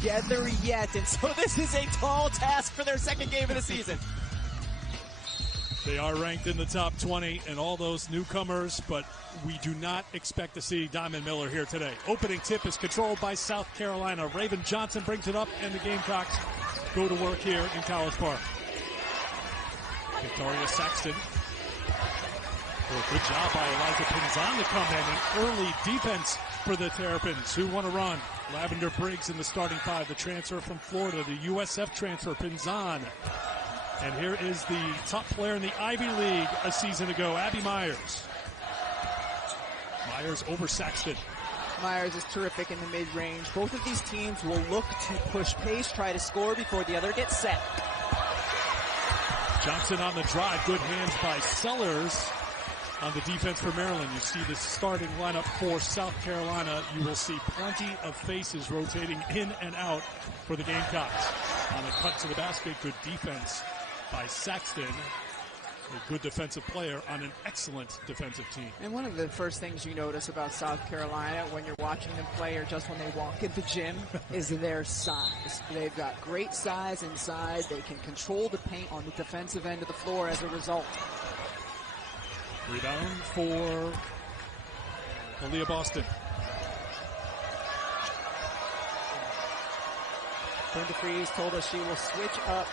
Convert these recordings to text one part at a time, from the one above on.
together yet, and so this is a tall task for their second game of the season. They are ranked in the top 20 and all those newcomers, but we do not expect to see Diamond Miller here today. Opening tip is controlled by South Carolina. Raven Johnson brings it up, and the Gamecocks go to work here in College Park. Victoria Saxton. Oh, good job by Eliza Pinzon to come in. An early defense for the Terrapins, who want to run. Lavender Briggs in the starting five. The transfer from Florida, the USF transfer, Pinzon. And here is the top player in the Ivy League a season ago, Abby Myers. Myers over Saxton. Myers is terrific in the mid-range. Both of these teams will look to push pace, try to score before the other gets set. Johnson on the drive. Good hands by Sellers on the defense for Maryland. You see the starting lineup for South Carolina. You will see plenty of faces rotating in and out for the Gamecocks. On the cut to the basket, good defense by Saxton. A good defensive player on an excellent defensive team. And one of the first things you notice about South Carolina when you're watching them play or just when they walk in the gym is their size. They've got great size inside. They can control the paint on the defensive end of the floor as a result. Rebound for Aaliyah Boston. Brenda Fries told us she will switch up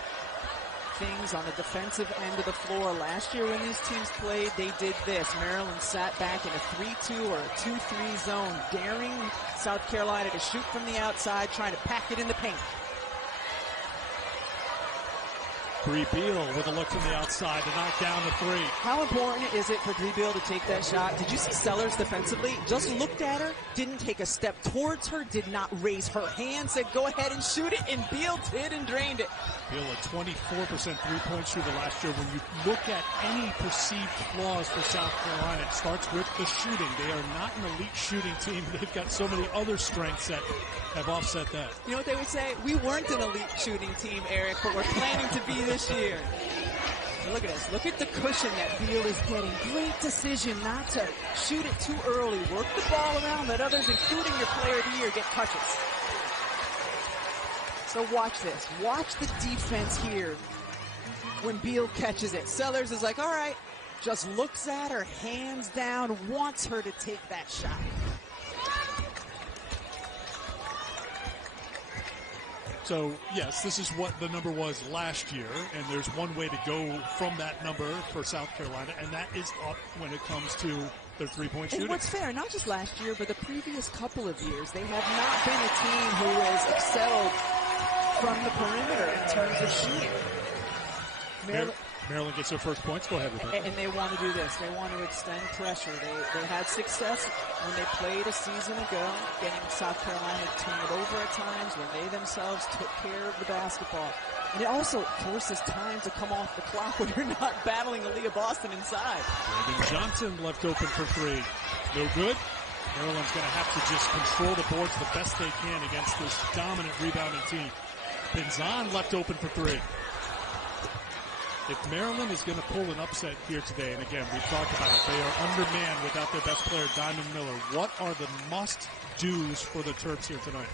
things on the defensive end of the floor. Last year when these teams played, they did this. Maryland sat back in a 3-2 or a 2-3 zone, daring South Carolina to shoot from the outside, trying to pack it in the paint. Bree Beal with a look from the outside to knock down the three. How important is it for Bree Beal to take that shot? Did you see Sellers defensively? Just looked at her, didn't take a step towards her, did not raise her hand, said go ahead and shoot it, and Beal did and drained it. Beal a 24% three-point shooter last year. When you look at any perceived flaws for South Carolina, it starts with the shooting. They are not an elite shooting team. They've got so many other strengths that have offset that. You know what they would say? We weren't an elite shooting team, Eric, but we're planning to be this year. So look at this. Look at the cushion that Beal is getting. Great decision not to shoot it too early. Work the ball around. Let others, including your player of the year, get touches. So watch this. Watch the defense here when Beal catches it. Sellers is like, all right, just looks at her, hands down, wants her to take that shot. So, yes, this is what the number was last year, and there's one way to go from that number for South Carolina, and that is up when it comes to their three-point shooting. And what's fair, not just last year, but the previous couple of years, they have not been a team who has excelled from the perimeter in terms of shooting. Maryland gets their first points. Go ahead, Rebecca. And they want to do this. They want to extend pressure. They had success when they played a season ago, getting South Carolina to turn it over at times when they themselves took care of the basketball. And it also forces time to come off the clock when you're not battling Aaliyah Boston inside. Raven Johnson left open for three. No good. Maryland's going to have to just control the boards the best they can against this dominant rebounding team. Pinzon left open for three. If Maryland is going to pull an upset here today, and again, we've talked about it, they are undermanned without their best player, Diamond Miller. What are the must-dos for the Terps here tonight?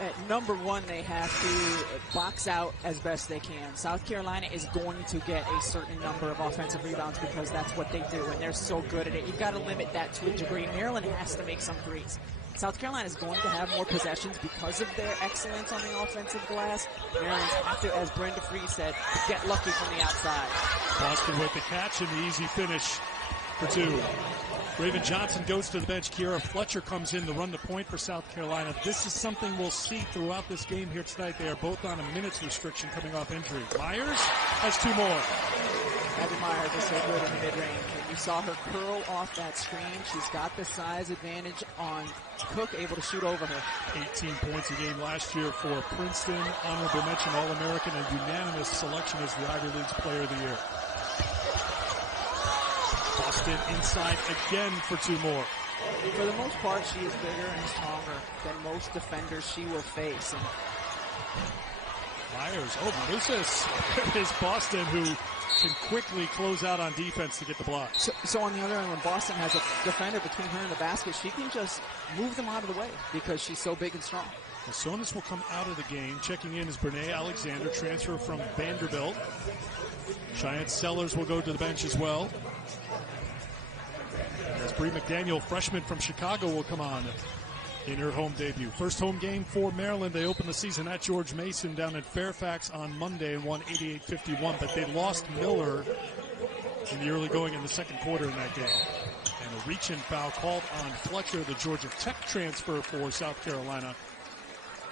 At number one, they have to box out as best they can. South Carolina is going to get a certain number of offensive rebounds because that's what they do, and they're so good at it. You've got to limit that to a degree. Maryland has to make some threes. South Carolina is going to have more possessions because of their excellence on the offensive glass. Maryland have to, as Brenda Fries said, get lucky from the outside. Boston with the catch and the easy finish for two. Raven Johnson goes to the bench. Kiera Fletcher comes in to run the point for South Carolina. This is something we'll see throughout this game here tonight. They are both on a minutes restriction coming off injury. Myers has two more. Abby Myers is so good in the mid-range. And you saw her curl off that screen. She's got the size advantage on Cook, able to shoot over her. 18 points a game last year for Princeton. Honorable mention All-American and unanimous selection as the Ivy League's Player of the Year. Boston inside again for two more. For the most part, she is bigger and stronger than most defenders she will face. And Myers, Marusis is Boston, who can quickly close out on defense to get the block. So on the other end, when Boston has a defender between her and the basket, she can just move them out of the way because she's so big and strong. Sonis will come out of the game. Checking in is Brene Alexander, transfer from Vanderbilt. Cheyenne Sellers will go to the bench as well. As Bree McDaniel, freshman from Chicago, will come on in her home debut. First home game for Maryland. They opened the season at George Mason down in Fairfax on Monday and won 88-51, but they lost Miller in the early going in the second quarter in that game. And a reach-in foul called on Fletcher, the Georgia Tech transfer for South Carolina.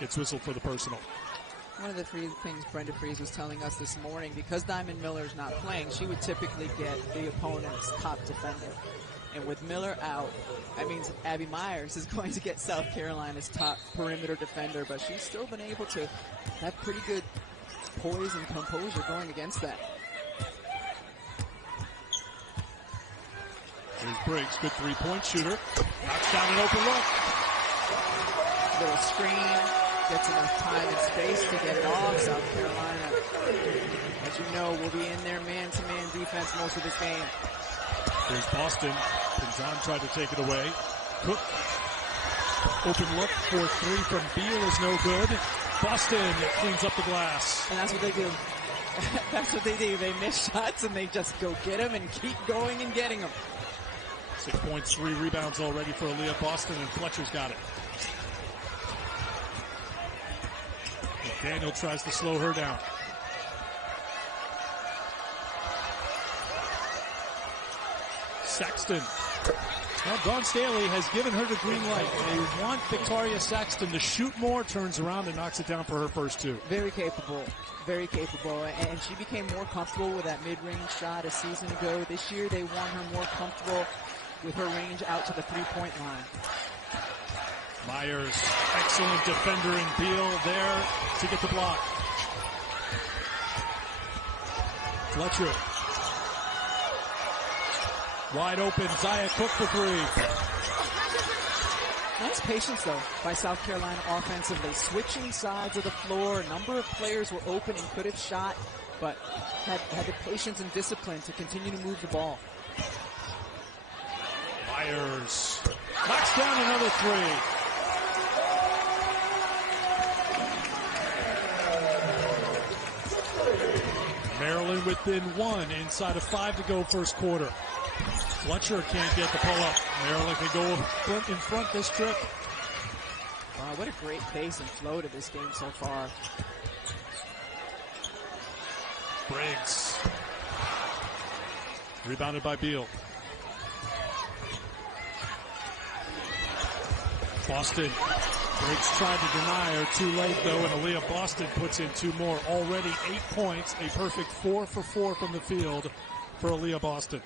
Gets whistled for the personal. One of the things Brenda Freese was telling us this morning, because Diamond Miller's not playing, she would typically get the opponent's top defender. And with Miller out, that means Abby Myers is going to get South Carolina's top perimeter defender, but she's still been able to have pretty good poise and composure going against that. Here's Briggs, good three-point shooter. Knocks down an open look. Little screen, gets enough time and space to get it off. South Carolina, as you know, will be in their man-to-man defense most of this game. Here's Boston. Pinzan tried to take it away. Cook. Open look for three from Beal is no good. Boston cleans up the glass. And that's what they do. That's what they do. They miss shots and they just go get them and keep going and getting them. 6 points, 3 rebounds already for Aaliyah Boston, and Fletcher's got it. Daniel tries to slow her down. Saxton. Now Dawn Staley has given her the green light. They want Victoria Saxton to shoot more, turns around and knocks it down for her first two. Very capable, very capable. And she became more comfortable with that mid-range shot a season ago. This year they want her more comfortable with her range out to the three-point line. Myers, excellent defender in Beal there to get the block. Fletcher. Wide open, Zaya Cook for three. Nice patience, though, by South Carolina offensively. Switching sides of the floor. A number of players were open and could have shot, but had the patience and discipline to continue to move the ball. Myers knocks down another three. Maryland within one, inside of 5 to go first quarter. Fletcher can't get the pull-up. Maryland can go in front this trip. Wow, what a great pace and flow to this game so far. Briggs. Rebounded by Beal. Boston. Briggs tried to deny her, too late though, and Aaliyah Boston puts in 2 more. Already 8 points, a perfect 4 for 4 from the field for Aaliyah Boston.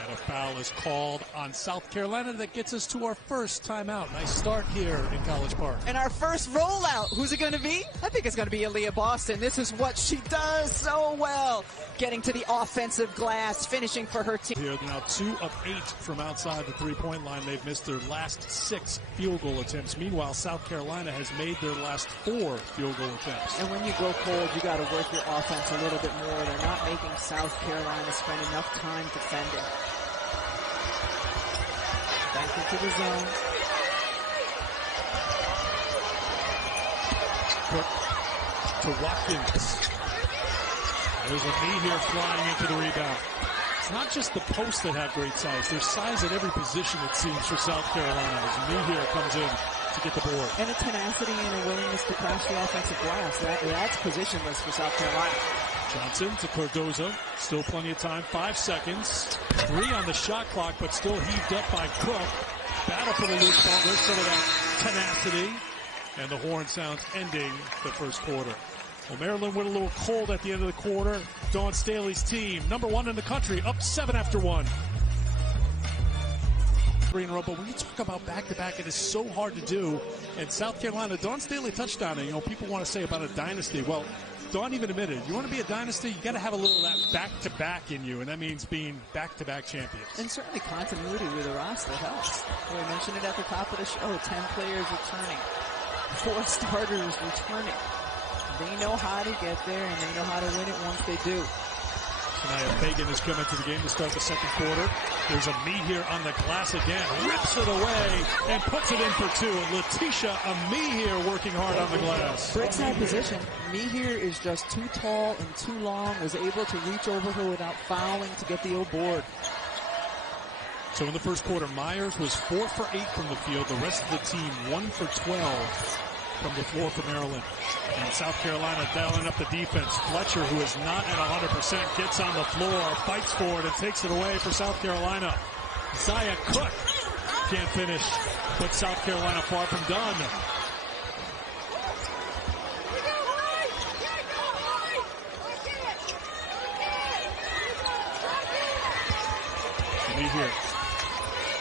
And a foul is called on South Carolina. That gets us to our first timeout. Nice start here in College Park. And our first rollout, who's it going to be? I think it's going to be Aaliyah Boston. This is what she does so well. Getting to the offensive glass, finishing for her team. Here now 2 of 8 from outside the three-point line. They've missed their last 6 field goal attempts. Meanwhile, South Carolina has made their last 4 field goal attempts. And when you go cold, you got to work your offense a little bit more. They're not making South Carolina spend enough time defending. Back into the zone. Cook to Watkins. There's a knee here flying into the rebound. It's not just the posts that have great size. There's size at every position, it seems, for South Carolina. As a knee here comes in to get the board. And a tenacity and a willingness to crash the offensive glass. That's positionless for South Carolina. Johnson to Cardozo. Still plenty of time. 5 seconds. 3 on the shot clock, but still heaved up by Cook. Battle for the loose ball. There's some of that tenacity. And the horn sounds ending the first quarter. Well, Maryland went a little cold at the end of the quarter. Dawn Staley's team, number 1 in the country, up 7 after 1. 3 in a row, but when you talk about back-to-back, it is so hard to do. And South Carolina, Dawn Staley touched on it. You know, people want to say about a dynasty. Well, Dawn even admitted, you want to be a dynasty, you got to have a little of that back-to-back in you, and that means being back-to-back champions. And certainly continuity with the roster helps. We mentioned it at the top of the show, 10 players returning, 4 starters returning. They know how to get there, and they know how to win it once they do. Tonight, Fagan has come into the game to start the second quarter. There's a Mehier on the glass again. Rips it away and puts it in for two. Letitia Mehier working hard on the glass. Briggs had position. Mehier is just too tall and too long. Was able to reach over her without fouling to get the old board. So in the first quarter, Myers was 4 for 8 from the field. The rest of the team 1 for 12 from the floor for Maryland. And South Carolina dialing up the defense. Fletcher, who is not at 100%, gets on the floor, fights for it, and takes it away for South Carolina. Zaya Cook can't finish, but South Carolina far from done. Here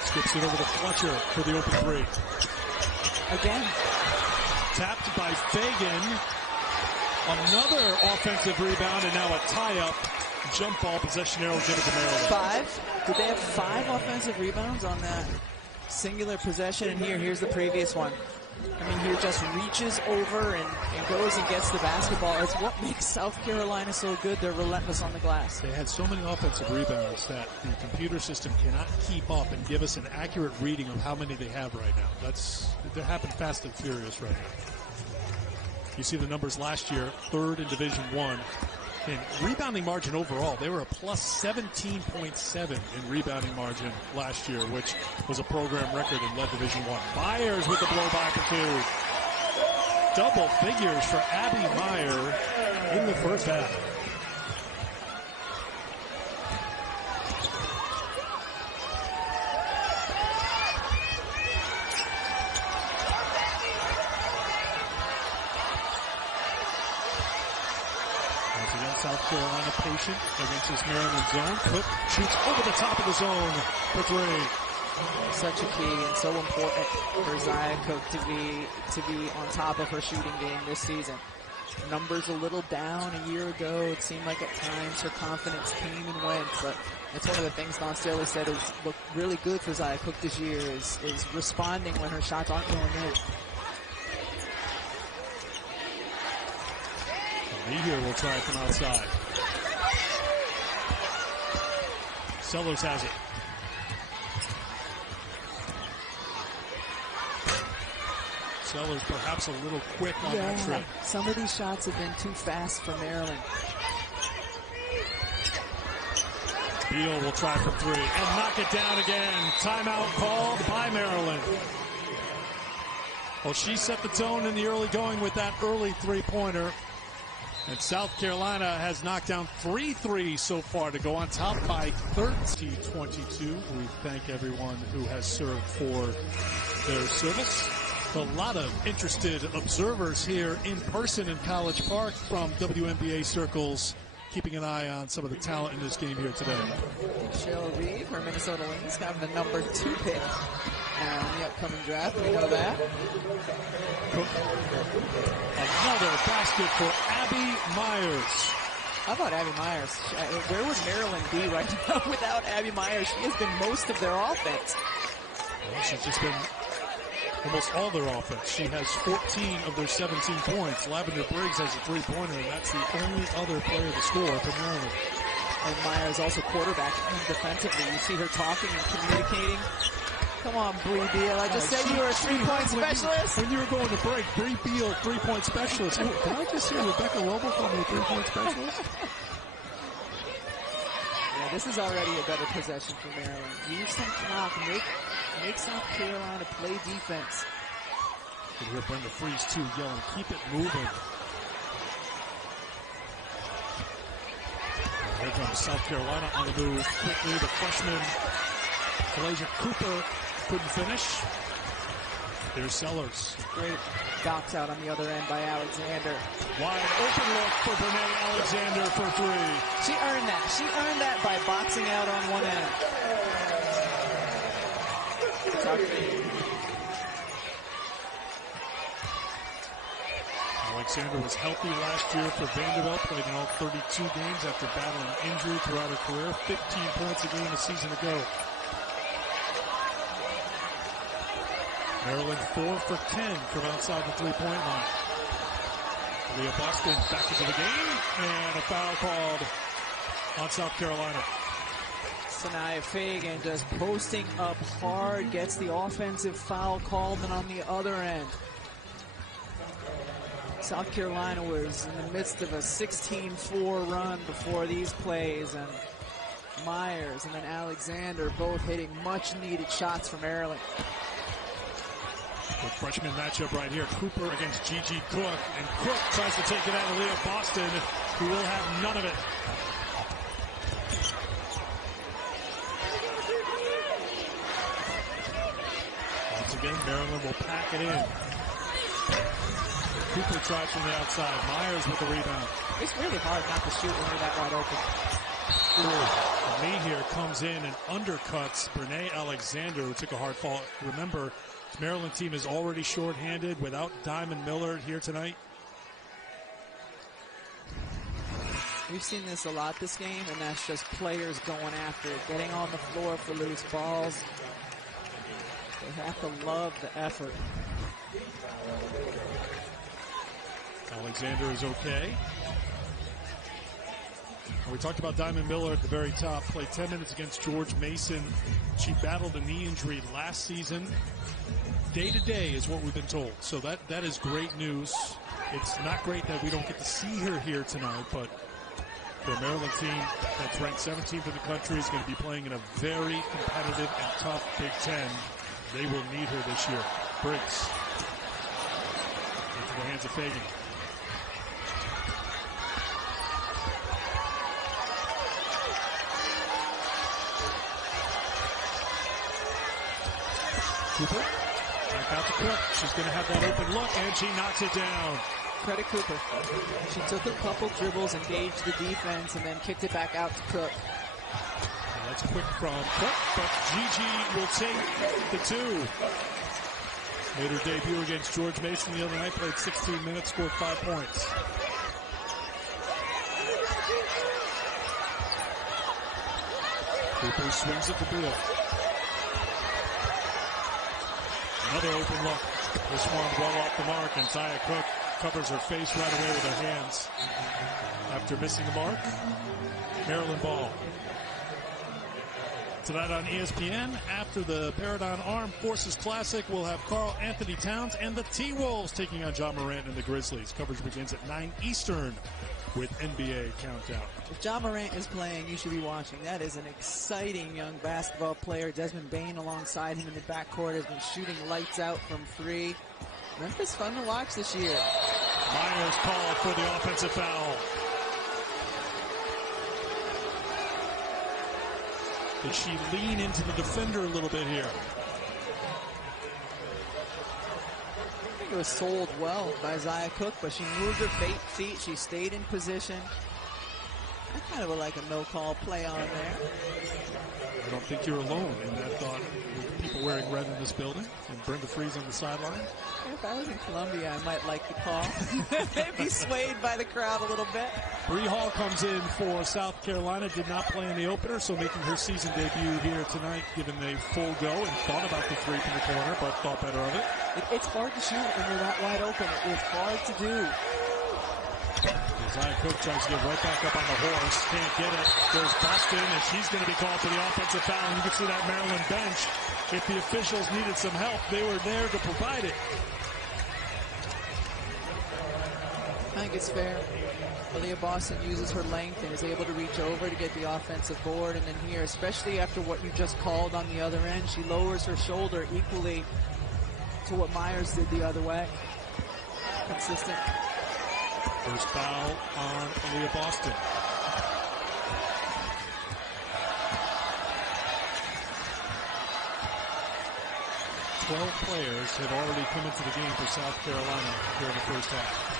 skips it over to Fletcher for the open three. Again. Tapped by Fagan. Another offensive rebound, and now a tie-up. Jump ball possession arrow give it to Maryland. 5? Did they have 5 offensive rebounds on that singular possession? And here's the previous one. I mean, he just reaches over and goes and gets the basketball. It's what makes South Carolina so good. They're relentless on the glass. They had so many offensive rebounds that the computer system cannot keep up and give us an accurate reading of how many they have right now. That happened fast and furious right now. You see the numbers last year, 3rd in Division I. In rebounding margin overall, they were a plus 17.7 in rebounding margin last year, which was a program record in lead Division I. Myers with the blow by for 2. Double figures for Abby Meyer in the first half. South Carolina patient against this Maryland zone. Cook shoots over the top of the zone for 3. Such a key and so important for Zaya Cook to be on top of her shooting game this season. Numbers a little down a year ago. It seemed like at times her confidence came and went, but that's one of the things Don Staley said is looked really good for Zaya Cook this year is responding when her shots aren't going in. Mehier will try it from outside. Sellers has it. Sellers perhaps a little quick on that trip. Some of these shots have been too fast for Maryland. Beal will try for 3 and knock it down again. Timeout called by Maryland. Well, she set the tone in the early going with that early three-pointer. And South Carolina has knocked down 3 threes so far to go on top by 30-22. We thank everyone who has served for their service. A lot of interested observers here in person in College Park from WNBA circles, keeping an eye on some of the talent in this game here today. Michelle Reeve, her Minnesota Lynx, got the number 2 pick in the upcoming draft. We know that. Another basket for Abby Myers. How about Abby Myers? Where would Maryland be right now without Abby Myers? She has been most of their offense. Well, she's just been almost all their offense. She has 14 of their 17 points. Lavender Briggs has a 3-pointer, and that's the only other player to score for Maryland. And Myers also quarterback and defensively. You see her talking and communicating. Come on, Bree Beal. I just said you were a 3-point specialist. When you were going to break, Bree Beal, 3-point specialist. Did I just hear Rebecca Roble call me a 3-point specialist? Yeah, this is already a better possession for Maryland. Use some clock. Make South Carolina play defense. You hear Brenda Freeze, too, yelling, keep it moving. Here comes South Carolina on the move quickly. The freshman, Kalasia Cooper, couldn't finish. There's Sellers. Great box out on the other end by Alexander. Wide open look for Brene Alexander for 3. She earned that. She earned that by boxing out on one end. Alexander was healthy last year for Vanderbilt, played in all 32 games after battling injury throughout her career. 15 points a game a season ago. Maryland 4 for 10 from outside the 3-point line. Leah Boston back into the game, and a foul called on South Carolina. Sanaya Fagan just posting up hard, gets the offensive foul called, and on the other end, South Carolina was in the midst of a 16-4 run before these plays, and Myers and then Alexander both hitting much-needed shots for Maryland. Good freshman matchup right here. Cooper against Gigi Cook, and Cook tries to take it out of Leah Boston, who will have none of it. Once again, Maryland will pack it in. Cooper tries from the outside. Myers with the rebound. It's really hard not to shoot when you're that wide open. Lee here comes in and undercuts Brene Alexander, who took a hard fall. Remember, the Maryland team is already shorthanded without Diamond Miller here tonight. We've seen this a lot this game, and that's just players going after it, getting on the floor for loose balls. They have to love the effort. Alexander is okay. We talked about Diamond Miller at the very top. Played 10 minutes against George Mason. She battled a knee injury last season. Day to day is what we've been told. So that is great news. It's not great that we don't get to see her here tonight, but for a Maryland team that's ranked 17th in the country, is going to be playing in a very competitive and tough Big Ten. They will need her this year. Briggs into the hands of Fagan. Cooper, back out to Cook. She's going to have that open look, and she knocks it down. Credit Cooper. She took a couple dribbles, engaged the defense, and then kicked it back out to Cook. And that's quick from Cook, but Gigi will take the two. Made her debut against George Mason the other night, played 16 minutes, scored 5 points. Cooper swings it to Beal. Another open look. This one well off the mark, and Zaya Cook covers her face right away with her hands. After missing the mark, Maryland ball. Tonight on ESPN, after the Paradigm Armed Forces Classic, we'll have Carl Anthony Towns and the T-Wolves taking on John Morant and the Grizzlies. Coverage begins at 9 Eastern with NBA Countdown. If John Morant is playing, you should be watching. That is an exciting young basketball player. Desmond Bain alongside him in the backcourt has been shooting lights out from three. Memphis fun to watch this year. Myers called for the offensive foul. Did she lean into the defender a little bit here? I think it was sold well by Zaya Cook, but she moved her feet. She stayed in position. I kind of would like a no-call play on there. I don't think you're alone in that thought, with people wearing red in this building, and Brenda Freeze on the sideline. If I was in Columbia, I might like the call. Maybe swayed by the crowd a little bit. Bree Hall comes in for South Carolina, did not play in the opener, so making her season debut here tonight, given a full go, and thought about the three from the corner, but thought better of it. It's hard to shoot when you're that wide open. It's hard to do. Zaya Cook tries to get right back up on the horse. Can't get it. Goes Boston, and she's going to be called for the offensive foul. And you can see that Maryland bench. If the officials needed some help, they were there to provide it. I think it's fair. Leah Boston uses her length and is able to reach over to get the offensive board. And then here, especially after what you just called on the other end, she lowers her shoulder equally to what Myers did the other way. Consistent. First foul on Leah Boston. Twelve players have already come into the game for South Carolina here in the first half.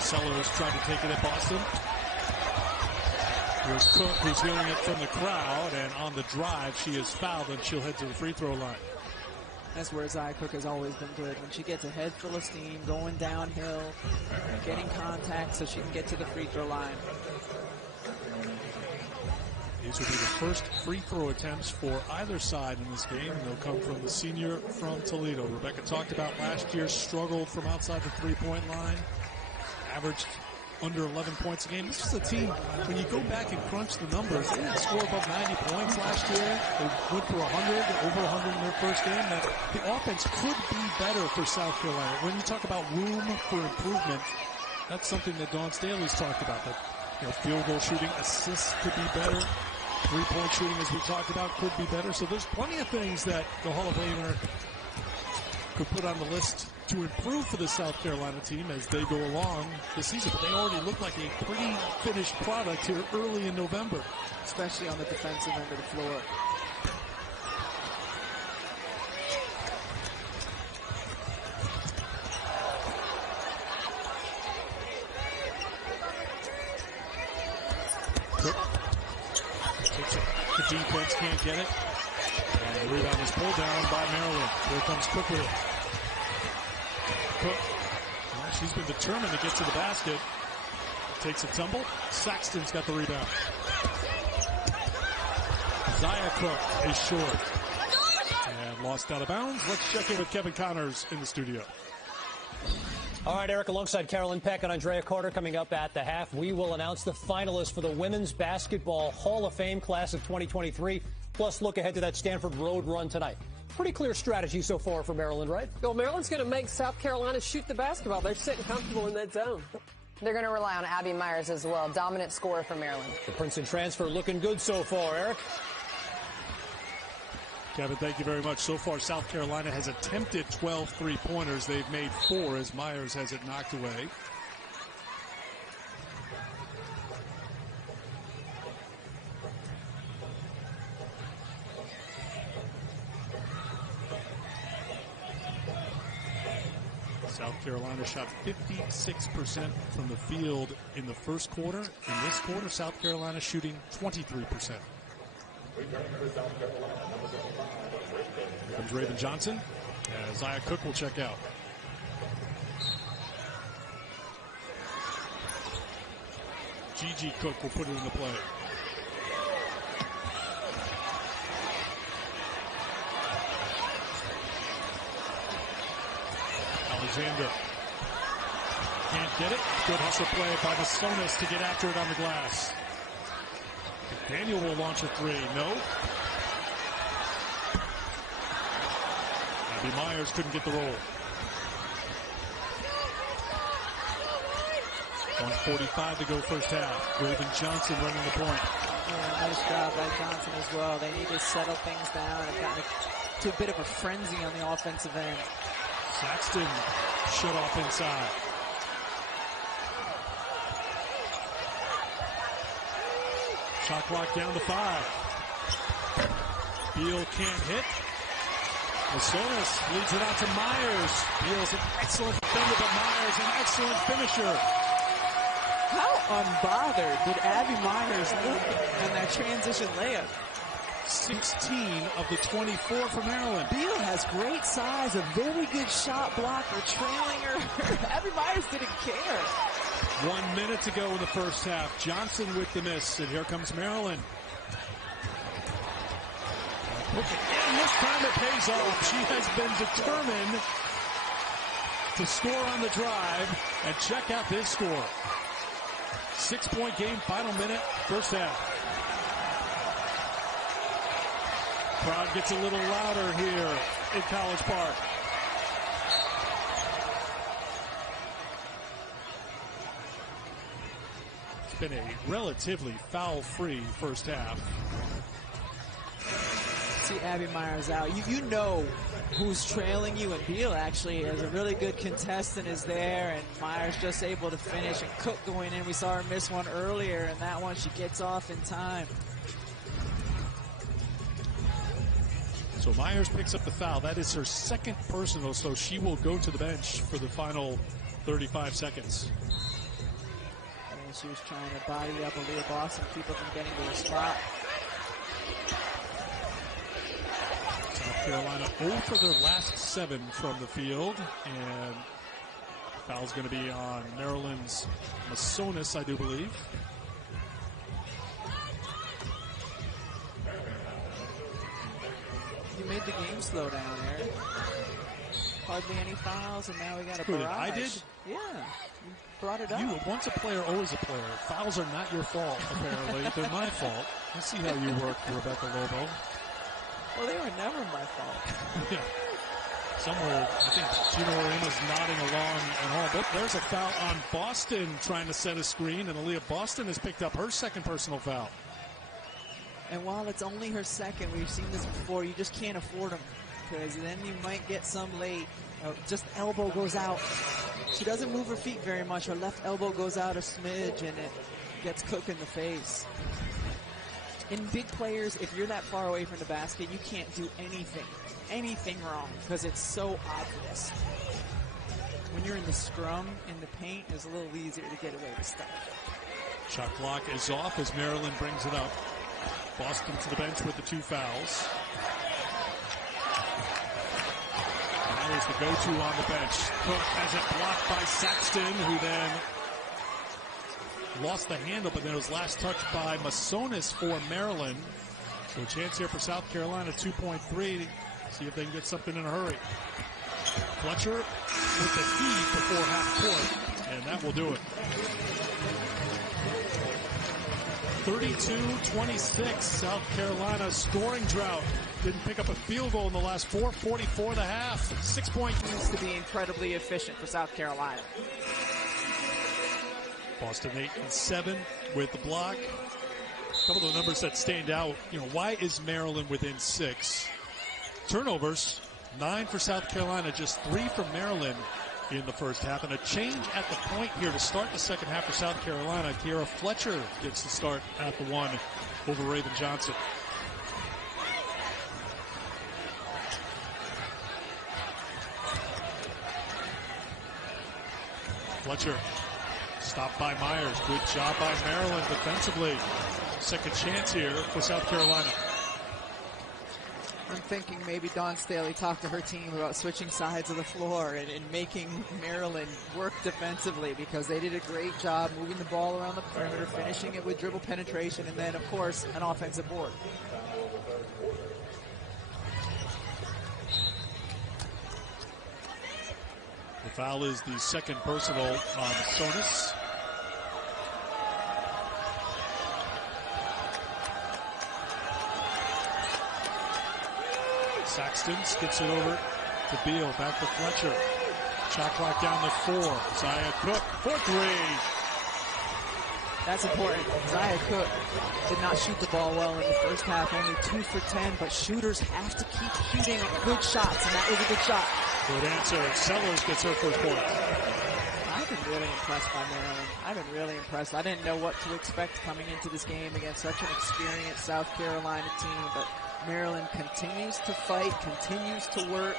Sellers trying to take it at Boston. Here's Cook, who's healing it from the crowd, and on the drive, she is fouled, and she'll head to the free throw line. That's where Zaya Cook has always been good. When she gets a head full of steam, going downhill, getting contact so she can get to the free throw line. These will be the first free throw attempts for either side in this game, and they'll come from the senior from Toledo. Rebecca talked about last year's struggle from outside the three-point line. Averaged under 11 points a game. This is a team, when you go back and crunch the numbers, they didn't score above 90 points last year. They went for 100, over 100 in their first game. That the offense could be better for South Carolina. When you talk about room for improvement, that's something that Dawn Staley's talked about. That, you know, field goal shooting, assists could be better. Three-point shooting, as we talked about, could be better. So there's plenty of things that the Hall of Famer could put on the list to improve for the South Carolina team as they go along this season. But they already look like a pretty finished product here early in November. Especially on the defensive end of the floor. The defense can't get it. And the rebound is pulled down by Maryland. Here comes Cook with it. Cook. Well, she's been determined to get to the basket. Takes a tumble. Saxton's got the rebound. Zaya Cook is short. And lost out of bounds. Let's check in with Kevin Connors in the studio. All right, Eric, alongside Carolyn Peck and Andrea Carter coming up at the half, we will announce the finalists for the Women's Basketball Hall of Fame class of 2023, plus look ahead to that Stanford road run tonight. Pretty clear strategy so far for Maryland, right? Well, Maryland's going to make South Carolina shoot the basketball. They're sitting comfortable in that zone. They're going to rely on Abby Myers as well, dominant scorer for Maryland. The Princeton transfer looking good so far, Eric. Kevin, thank you very much. So far, South Carolina has attempted 12 three-pointers. They've made 4 as Myers has it knocked away. South Carolina shot 56% from the field in the first quarter. In this quarter, South Carolina shooting 23%. Here comes Raven Johnson. Zaya Cook will check out. Gigi Cook will put it into play. Alexander can't get it. Good hustle play by Masonis to get after it on the glass. Daniel will launch a 3. No. Abby Myers couldn't get the roll. 1:45 to go first half. Raven Johnson running the point. Yeah, nice job by Johnson as well. They need to settle things down and gotten to a bit of a frenzy on the offensive end. Saxton shut off inside. Shot clock down to 5. Beal can't hit. Masonis leads it out to Myers. Beal's an excellent defender, but Myers an excellent finisher. How unbothered did Abby Myers look in that transition layup? 16 of the 24 for Maryland. Beal has great size, a very good shot blocker, trailing her. Abby Myers didn't care. 1 minute to go in the first half. Johnson with the miss, and here comes Maryland. And this time it pays off. She has been determined to score on the drive, and check out this score. 6-point game, final minute, first half. Crowd gets a little louder here in College Park. It's been a relatively foul-free first half. See Abby Myers out. You know who's trailing you, and Beal actually is a really good contestant is there, and Myers just able to finish, and Cook going in. We saw her miss one earlier, and that one she gets off in time. So Myers picks up the foul. That is her second personal, so she will go to the bench for the final 35 seconds. And she was trying to body up Aaliyah Boston, keep her from getting to her spot. South Carolina 0 for their last 7 from the field, and foul's going to be on Maryland's Masonis, I do believe. You made the game slow down, Eric. hardly any fouls, and now we got a Who did? barrage. I did? Yeah, you brought it up. You, once a player, always a player. Fouls are not your fault, apparently. They're my fault. Let's see how you work, Rebecca Lobo. Well, they were never my fault. Yeah. Somewhere, I think Gino Arena's nodding along and all. But there's a foul on Boston trying to set a screen, and Aaliyah Boston has picked up her second personal foul. And while it's only her second, we've seen this before, you just can't afford them, because then you might get some late. Just elbow goes out. She doesn't move her feet very much. Her left elbow goes out a smidge, and it gets Cook in the face. In big players, if you're that far away from the basket, you can't do anything wrong, because it's so obvious. When you're in the scrum, in the paint, it's a little easier to get away with stuff. Shot clock is off as Maryland brings it up. Boston to the bench with the 2 fouls. That is the go-to on the bench. Cook has it blocked by Saxton, who then lost the handle, but then it was last touched by Masonis for Maryland. So a chance here for South Carolina, 2.3. See if they can get something in a hurry. Fletcher with the heave before half court, and that will do it. 32-26, South Carolina scoring drought. Didn't pick up a field goal in the last 4, 44 and a half. 6 point. Needs to be incredibly efficient for South Carolina. Boston 8 and 7 with the block. A couple of the numbers that stand out. Why is Maryland within 6? Turnovers, 9 for South Carolina, just 3 for Maryland in the first half. And a change at the point here to start the second half for South Carolina. Kiera Fletcher gets the start at the 1 over Raven Johnson. Fletcher stopped by Myers. Good job by Maryland defensively. Second chance here for South Carolina. I'm thinking maybe Dawn Staley talked to her team about switching sides of the floor and making Maryland work defensively, because they did a great job moving the ball around the perimeter, finishing it with dribble penetration, and then, of course, an offensive board. The foul is the second personal on Sonis. Saxton gets it over to Beal, back to Fletcher. Shot clock down to 4. Zaya Cook for 3. That's important. Zaya Cook did not shoot the ball well in the first half, only 2 for 10, but shooters have to keep shooting good shots, and that was a good shot. Good answer. Sellers gets her first point. I've been really impressed by Maryland. I've been really impressed. I didn't know what to expect coming into this game against such an experienced South Carolina team, but Maryland continues to fight, continues to work.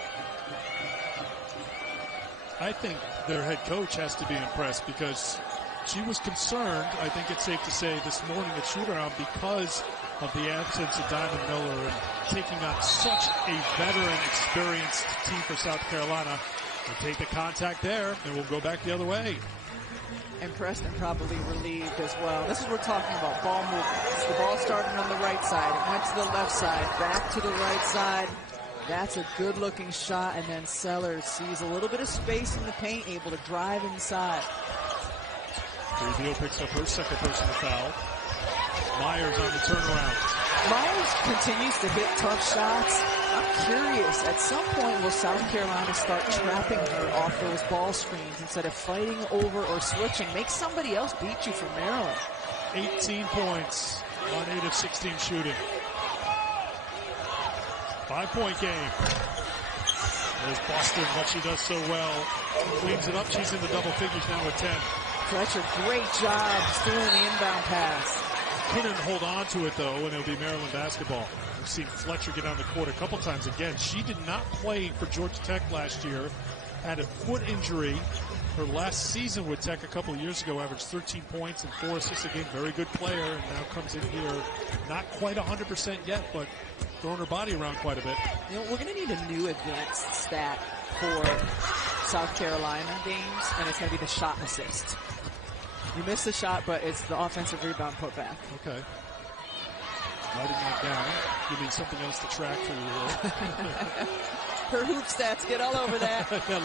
I think their head coach has to be impressed, because she was concerned, I think it's safe to say, this morning at shoot-around because of the absence of Diamond Miller and taking on such a veteran, experienced team for South Carolina. We'll take the contact there, and we'll go back the other way. And Preston probably relieved as well. This is what we're talking about, ball movement. The ball started on the right side. It went to the left side, back to the right side. That's a good-looking shot, and then Sellers sees a little bit of space in the paint, able to drive inside. Beal picks up her second personal foul. Myers on the turnaround. Myers continues to hit tough shots. I'm curious, at some point will South Carolina start trapping her off those ball screens instead of fighting over or switching? Make somebody else beat you from Maryland. 18 points on 8 of 16 shooting. 5-point game. There's Boston, what she does so well. Cleans it up. She's in the double figures now with 10. Fletcher, great job stealing the inbound pass. Couldn't hold on to it, though, and it'll be Maryland basketball. We've seen Fletcher get on the court a couple times again. She did not play for Georgia Tech last year. Had a foot injury. Her last season with Tech a couple of years ago averaged 13 points and 4 assists a game. Very good player, and now comes in here not quite 100% yet, but throwing her body around quite a bit. You know, we're going to need a new advanced stat for South Carolina games, and it's going to be the shot and assist. You miss the shot, but it's the offensive rebound put back. Okay. Writing that down. You mean something else to track for you here. Her hoop stats get all over that. Yeah,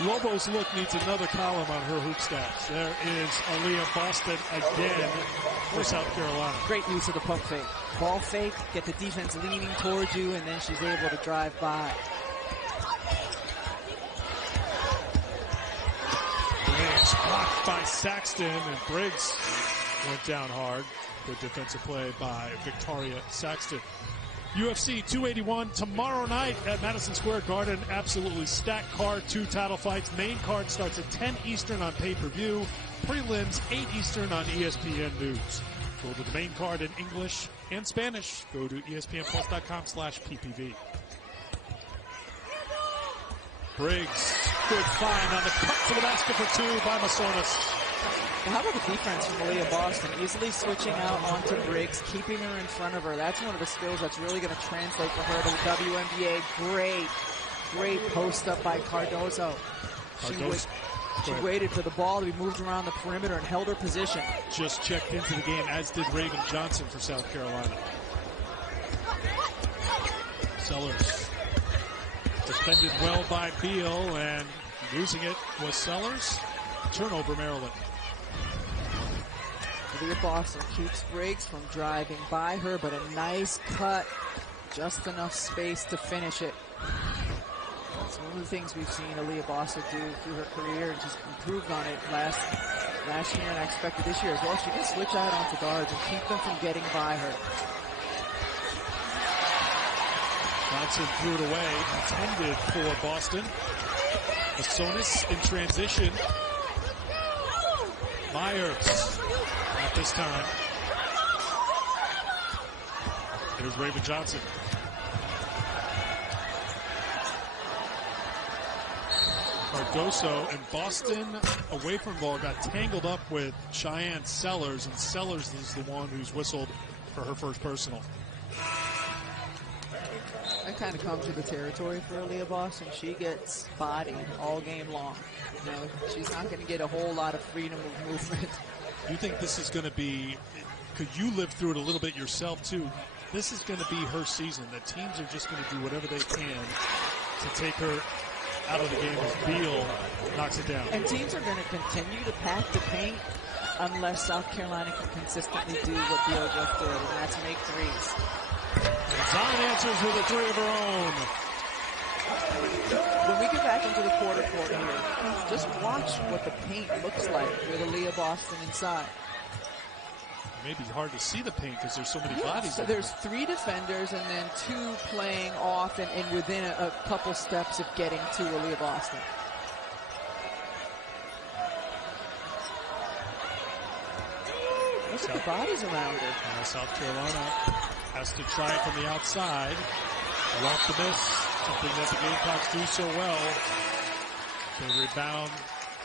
Lobo's look needs another column on her hoop stats. There is Aaliyah Boston again for South Carolina. Great use of the pump fake. Ball fake, get the defense leaning towards you, and then she's able to drive by. Briggs blocked by Saxton, and Briggs went down hard. Good defensive play by Victoria Saxton. UFC 281 tomorrow night at Madison Square Garden. Absolutely stacked card, 2 title fights. Main card starts at 10 Eastern on pay-per-view. Prelims 8 Eastern on ESPN News. Go to the main card in English and Spanish. Go to ESPNplus.com/PPV. Briggs, good find on the cut to the basket for 2 by Masonis. Well, how about the defense from Aaliyah Boston? Easily switching out onto Briggs, keeping her in front of her. That's one of the skills that's really going to translate for her to the WNBA. Great post up by Cardozo. She waited for the ball to be moved around the perimeter and held her position. Just checked into the game, as did Raven Johnson for South Carolina. Sellers defended well by Beal, and losing it was Sellers. Turnover, Maryland. Aaliyah Boston keeps Briggs from driving by her, but a nice cut. Just enough space to finish it. It's one of the things we've seen Aaliyah Boston do through her career, and she's improved on it last year, and I expected this year as well. She can switch out onto guards and keep them from getting by her. Johnson threw it away, intended for Boston. Masonis in transition. Myers, not this time. Here's Raven Johnson. Cardoso, and Boston away from the ball got tangled up with Cheyenne Sellers, and Sellers is the one who's whistled for her first personal. That kind of comes with the territory for Aaliyah Boston. She gets bodied all game long. You know, she's not going to get a whole lot of freedom of movement. You think this is going to be, could you live through it a little bit yourself too? This is going to be her season. The teams are just going to do whatever they can to take her out of the game as Beal knocks it down. And teams are going to continue to pack the paint unless South Carolina can consistently do what Beal just did, and that's make threes. And Zion answers with a 3 of her own. When we get back into the quarter court here, just watch what the paint looks like with Aaliyah Boston inside. It may be hard to see the paint because there's so many bodies. So there's 3 defenders and then 2 playing off and within a couple steps of getting to Aaliyah Boston. Look at the bodies around her. South Carolina has to try it from the outside. Off the miss, something that the Gamecocks do so well. They rebound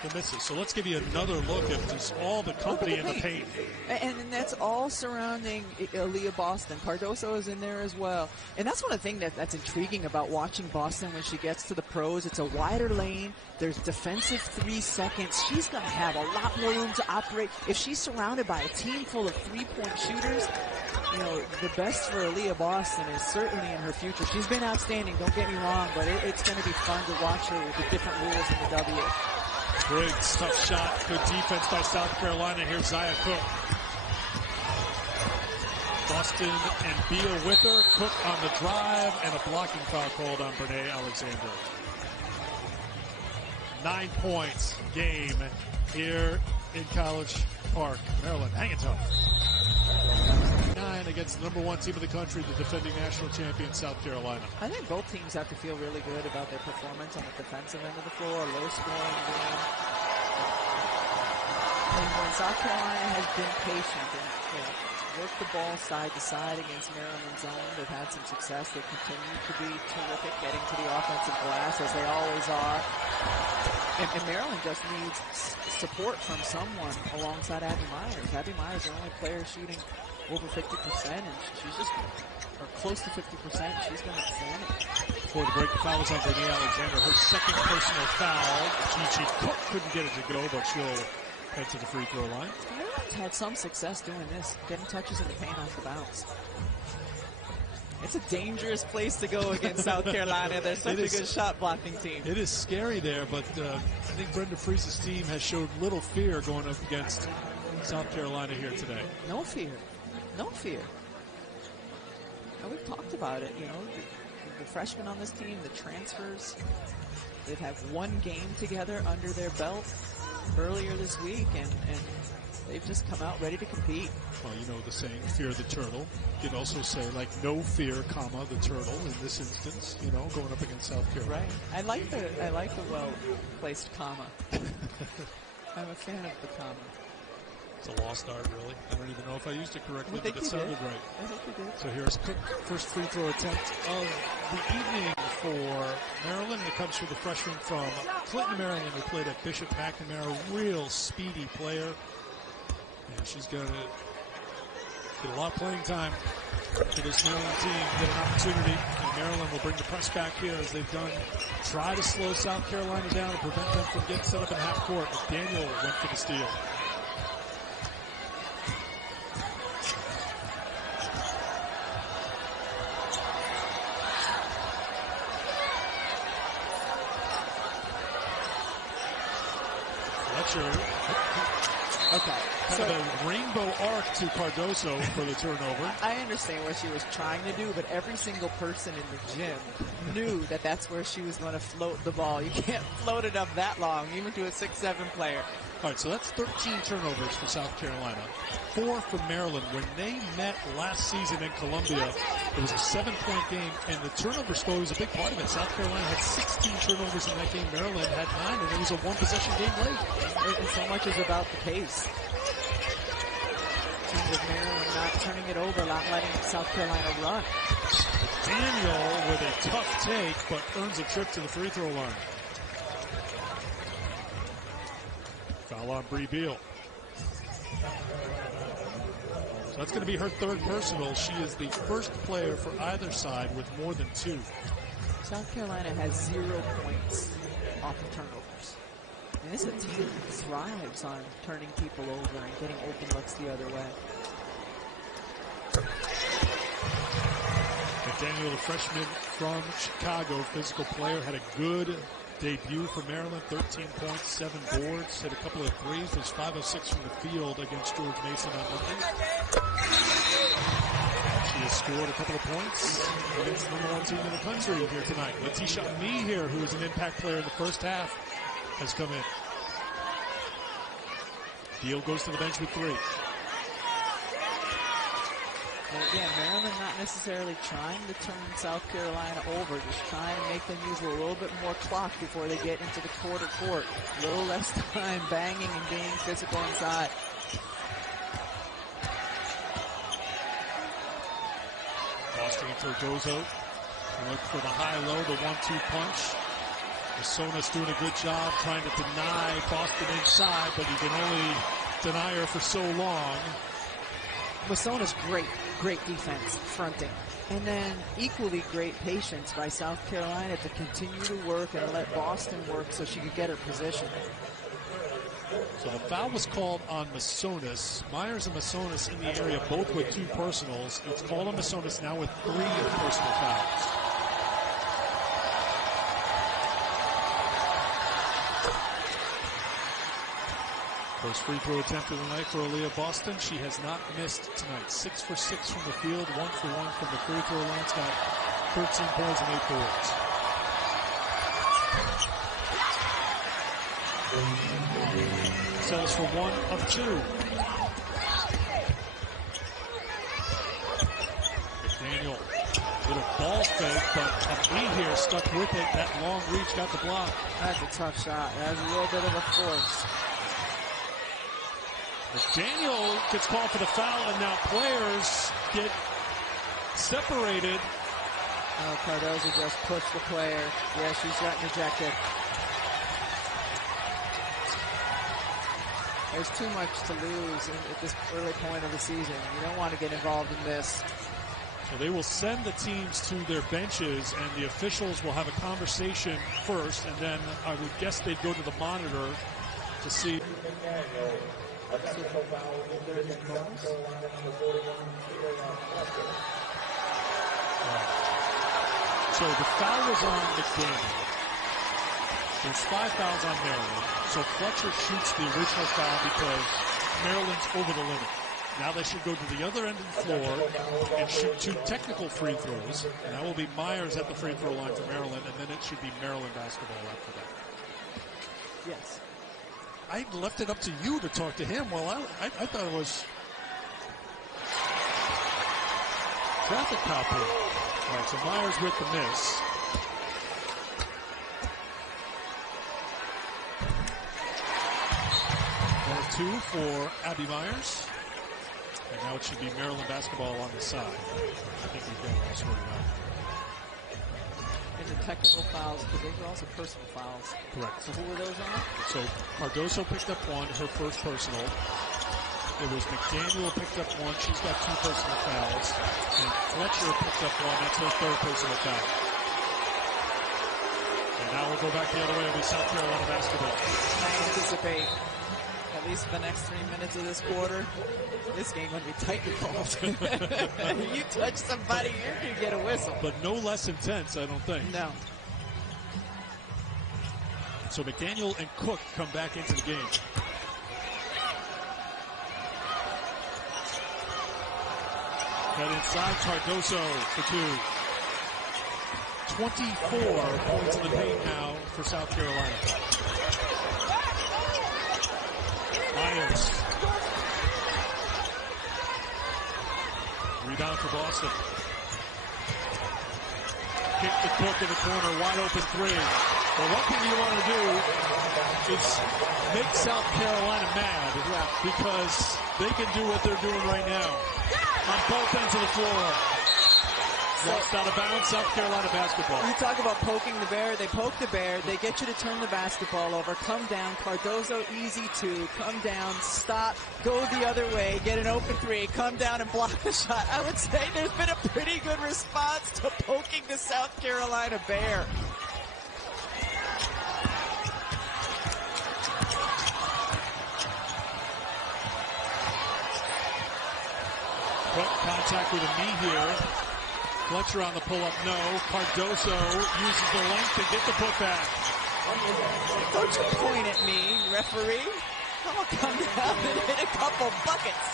the misses. So let's give you another look at just all the company in the paint. And that's all surrounding Aaliyah Boston. Cardoso is in there as well. And that's one of the things that's intriguing about watching Boston when she gets to the pros. It's a wider lane. There's defensive 3 seconds. She's going to have a lot more room to operate. If she's surrounded by a team full of 3-point shooters, you know, the best for Aaliyah Boston is certainly in her future. She's been outstanding, don't get me wrong, but it's going to be fun to watch her with the different rules in the W. Briggs, tough shot. Good defense by South Carolina. Here's Zaya Cook. Boston and Beal with her. Cook on the drive, and a blocking foul called on Brene Alexander. 9 points game here in College Park. Maryland hanging tough. 9 against the #1 team of the country, the defending national champion, South Carolina. I think both teams have to feel really good about their performance on the defensive end of the floor. Low scoring game. And when South Carolina has been patient and worked the ball side to side against Maryland zone, they've had some success. They continue to be terrific getting to the offensive glass, as they always are. And Maryland just needs support from someone alongside Abby Myers. Abby Myers is the only player shooting over 50%, and she's just, or close to 50%, she's going to perform it. Before the break, the foul was on Brene Alexander. Her second personal foul. Gigi Cook couldn't get it to go, but she'll head to the free throw line. Maryland's had some success doing this, getting touches in the paint off the bounce. It's a dangerous place to go against South Carolina. They're such a good shot blocking team. It is scary there, but I think Brenda Freese's team has showed little fear going up against South Carolina here today. No fear. No fear. And we've talked about it, you know, the freshmen on this team, the transfers. They've had one game together under their belt earlier this week, and they've just come out ready to compete. Well, you know the saying, fear the turtle. You could also say, like, no fear, comma, the turtle in this instance, you know, going up against South Carolina. Right. I like the well-placed comma. I'm a fan of the comma. It's a lost art, really. I don't even know if I used it correctly, but it sounded right. I think you did. So here's quick first free throw attempt of the evening for Maryland. It comes from the freshman from Clinton, Maryland, who played at Bishop McNamara. Real speedy player. And she's going to get a lot of playing time for this Maryland team, get an opportunity. And Maryland will bring the press back here as they've done. Try to slow South Carolina down and prevent them from getting set up in half court. Daniel went for the steal. Okay. Kind of a rainbow arc to Cardoso for the turnover. I understand what she was trying to do, but every single person in the gym knew that that's where she was going to float the ball. You can't float it up that long, even to a 6'7" player. All right, so that's 13 turnovers for South Carolina, 4 for Maryland. When they met last season in Columbia, it was a 7-point game, and the turnover story was a big part of it. South Carolina had 16 turnovers in that game. Maryland had 9, and it was a one-possession game late. And so much is about the pace. Teams of Maryland not turning it over, not letting South Carolina run. Daniel with a tough take, but earns a trip to the free throw line. Foul on Bree Beal. So that's going to be her third personal. She is the first player for either side with more than 2. South Carolina has 0 points off of turnovers. And this is a team that thrives on turning people over and getting open looks the other way. McDaniel, the freshman from Chicago, physical player, had a good debut for Maryland. 13 points, 7 boards, hit a couple of threes. Was 5 of 6 from the field against George Mason on Monday. She has scored a couple of points against the number 1 team in the country here tonight. Letitia Ami here, who was an impact player in the first half, has come in. Beal goes to the bench with 3. And again, Maryland not necessarily trying to turn South Carolina over, just trying to make them use a little bit more clock before they get into the quarter court. A little less time banging and being physical inside. Boston and Cardozo look for the high-low, the 1-2 punch. Masonis doing a good job trying to deny Boston inside, but you can only deny her for so long. Masonis great defense, fronting. And then equally great patience by South Carolina to continue to work and let Boston work so she could get her position. So the foul was called on Masonis. Myers and Masonis in the area, both with 2 personals. It's called on Masonis now with 3 personal fouls. First free throw attempt of the night for Aaliyah Boston. She has not missed tonight. 6 for 6 from the field, 1 for 1 from the free throw line. It's got 13 points and 8 boards. Sells for 1 of 2. McDaniel with a ball fake, but Ami here stuck with it. That long reach got the block. That's a tough shot. That's a little bit of a force. Daniel gets called for the foul, and now players get separated. Oh, Cardozo just pushed the player. Yeah, she's gotten ejected. There's too much to lose at this early point of the season. You don't want to get involved in this. So they will send the teams to their benches, and the officials will have a conversation first, and then I would guess they'd go to the monitor to see. So the foul was on McDaniel. There's 5 fouls on Maryland. So Fletcher shoots the original foul because Maryland's over the limit. Now they should go to the other end of the floor and shoot 2 technical free throws. And that will be Myers at the free throw line for Maryland, and then it should be Maryland basketball after that. Yes. I left it up to you to talk to him. Well, I thought it was traffic cop here. All right, so Myers with the miss. Two for Abby Myers. And now it should be Maryland basketball on the side. I think we've got it all sorted out. And the technical fouls, because those are also personal fouls. Correct. So who were those on? So Cardoso picked up one, her first personal. It was McDaniel picked up one. She's got 2 personal fouls. And Fletcher picked up one. That's her 3rd personal foul. And now we'll go back the other way. It'll be South Carolina basketball. I anticipate at least for the next 3 minutes of this quarter, this game going to be tightly called. You touch somebody, you're going to get a whistle. But no less intense, I don't think. No. So McDaniel and Cook come back into the game. Head inside, Cardoso for 2. 24 points in the paint now for South Carolina. Myers. Rebound for Boston. Kick to Cook in the corner, wide open 3. Well, one thing you want to do is make South Carolina mad because they can do what they're doing right now on both ends of the floor. Lost out of bounds, South Carolina basketball. You talk about poking the bear. They poke the bear. They get you to turn the basketball over. Come down. Cardoso, easy 2. Come down. Stop. Go the other way. Get an open 3. Come down and block the shot. I would say there's been a pretty good response to poking the South Carolina bear. Quick contact with a knee here. Fletcher on the pull-up, no. Cardoso uses the length to get the putback. Don't you point at me, referee. I'll come down and hit a couple buckets.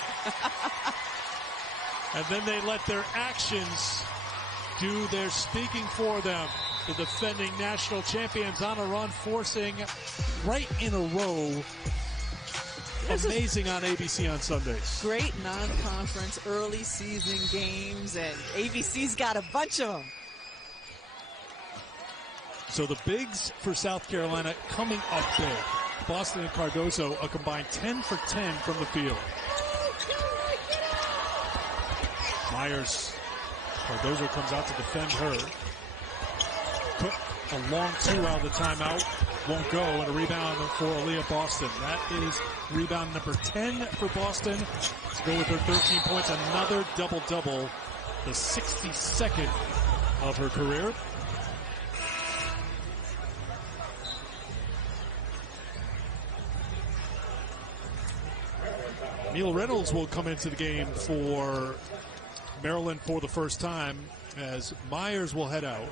And then they let their actions do their speaking for them. The defending national champions on a run, forcing right in a row. Amazing on ABC on Sundays. Great non-conference early season games, and ABC's got a bunch of them. So the bigs for South Carolina coming up big. Boston and Cardoso a combined 10 for 10 from the field. Myers. Cardoso comes out to defend her. Cook, a long 2 out of the timeout. Won't go, and a rebound for Aaliyah Boston. That is rebound number 10 for Boston. To go with her 13 points, another double-double, the 62nd of her career. Neil Reynolds will come into the game for Maryland for the first time as Myers will head out.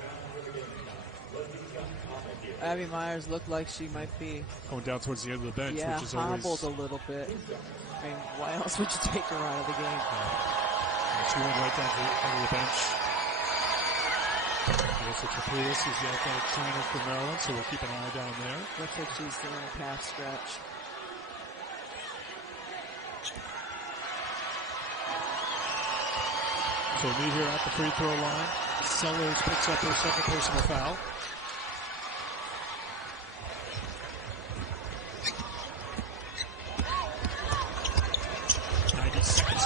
Abby Myers looked like she might be going down towards the end of the bench, which is hobbled always a little bit. I mean, why else would you take her out of the game? She went right down to the end of the bench. Melissa Trapoulis is the athletic trainer for Maryland, so we'll keep an eye down there. Looks like she's doing a calf stretch. So me here at the free throw line. Sellers picks up her 2nd personal foul.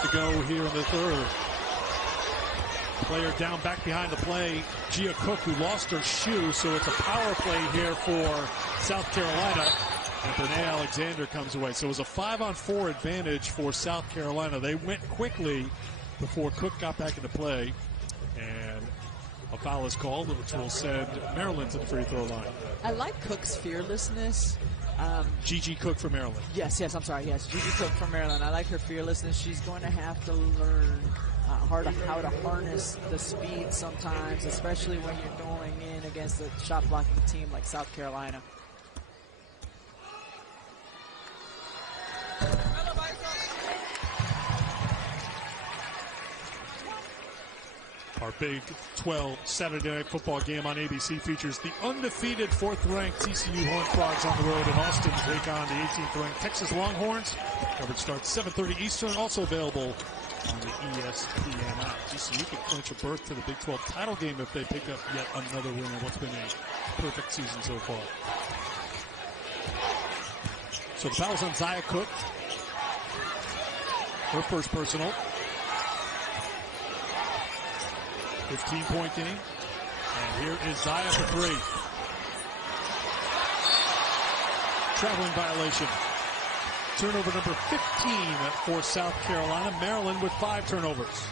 To go here in the 3rd. Player down back behind the play. Gia Cook, who lost her shoe, so it's a power play here for South Carolina. And Brene Alexander comes away. So it was a 5-on-4 advantage for South Carolina. They went quickly before Cook got back into play. And a foul is called, which will send Maryland to the free throw line. I like Cook's fearlessness. Gigi Cook from Maryland. Yes, I'm sorry. Yes, Gigi Cook from Maryland. I like her fearlessness. She's going to have to learn how to harness the speed sometimes, especially when you're going in against a shot blocking team like South Carolina. Our Big 12 Saturday Night Football game on ABC features the undefeated 4th-ranked TCU Horned Frogs on the road in Austin to take on the 18th-ranked Texas Longhorns. Coverage starts 7:30 Eastern, also available on the ESPN app. TCU could clinch a berth to the Big 12 title game if they pick up yet another win in what's been a perfect season so far. So the foul's on Zia Cook. Her first personal. 15-point game. And here is Zia for 3. Traveling violation. Turnover number 15 for South Carolina. Maryland with 5 turnovers.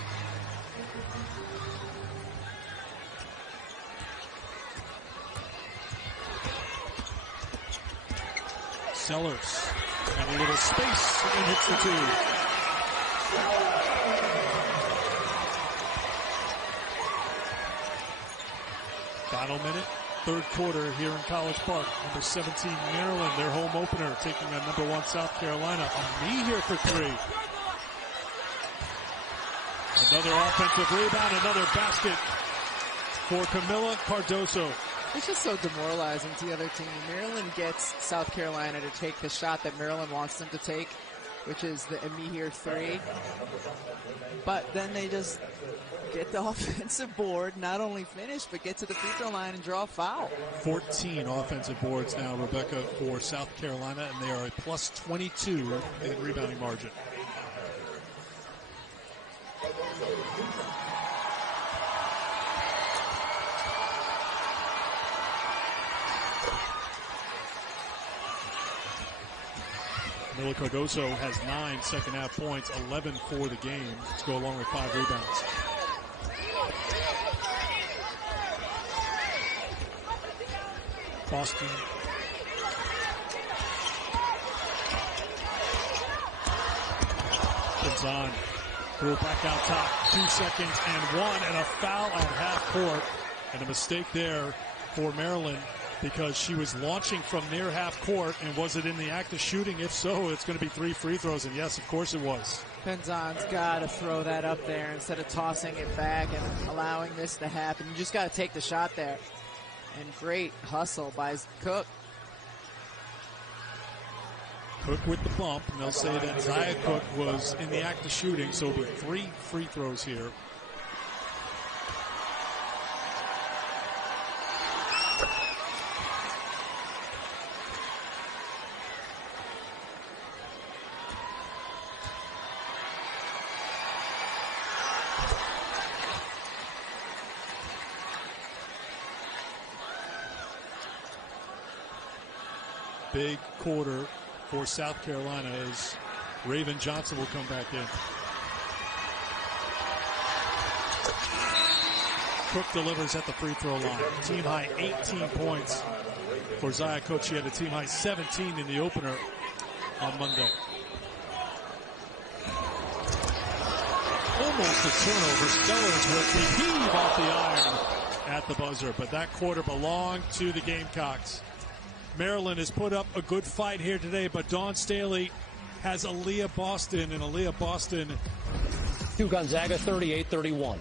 Sellers. And a little space and hits the 2. Final minute, 3rd quarter here in College Park. Number 17, Maryland, their home opener, taking on number 1 South Carolina. A knee here for 3. Another offensive rebound, another basket for Camila Cardoso. It's just so demoralizing to the other team. Maryland gets South Carolina to take the shot that Maryland wants them to take, which is the Amihir 3. But then they just get the offensive board, not only finish, but get to the free throw line and draw a foul. 14 offensive boards now, Rebecca, for South Carolina, and they are a plus 22 in rebounding margin. Camila Cardoso has 9 second-half points, 11 for the game, to go along with 5 rebounds. Boston. Comes on. Threw it back out top. 2 seconds and 1, and a foul at half court. And a mistake there for Maryland, because she was launching from near half court, and was it in the act of shooting? If so, it's going to be 3 free throws, and yes, of course it was. Penzon's got to throw that up there instead of tossing it back and allowing this to happen. You just got to take the shot there. And great hustle by Cook. Cook with the bump, and they'll say that Zia Cook was in the act of shooting, so it'll be 3 free throws here. Big quarter for South Carolina as Raven Johnson will come back in. Cook delivers at the free throw line. Team high 18 points for Zia Cook. She had a team high 17 in the opener on Monday. Almost a turnover. Sellers with the heave off the iron at the buzzer, but that quarter belonged to the Gamecocks. Maryland has put up a good fight here today, but Dawn Staley has Aaliyah Boston, and Aaliyah Boston to Gonzaga, 38-31.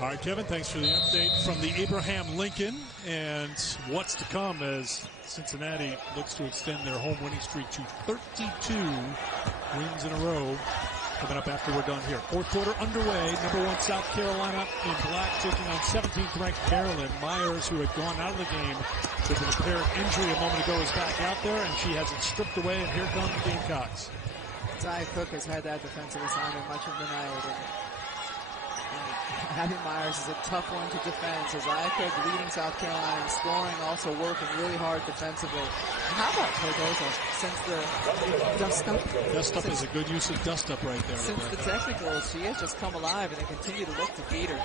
All right, Kevin, thanks for the update from the Abraham Lincoln and what's to come as Cincinnati looks to extend their home winning streak to 32 wins in a row. Coming up after we're done here. 4th quarter underway. Number 1 South Carolina in black taking on 17th ranked Maryland. Myers, who had gone out of the game with an apparent injury a moment ago, is back out there, and she has it stripped away, and here come the Gamecocks. Zia Cook has had that defensive assignment much of the night, and Abby Myers is a tough one to defend. So Zia Cook leading South Carolina in scoring, also working really hard defensively. And how about Cardoso since the dust-up? Dust-up is a good use of dust-up right there. Since the technicals, she has just come alive, and they continue to look to feed her.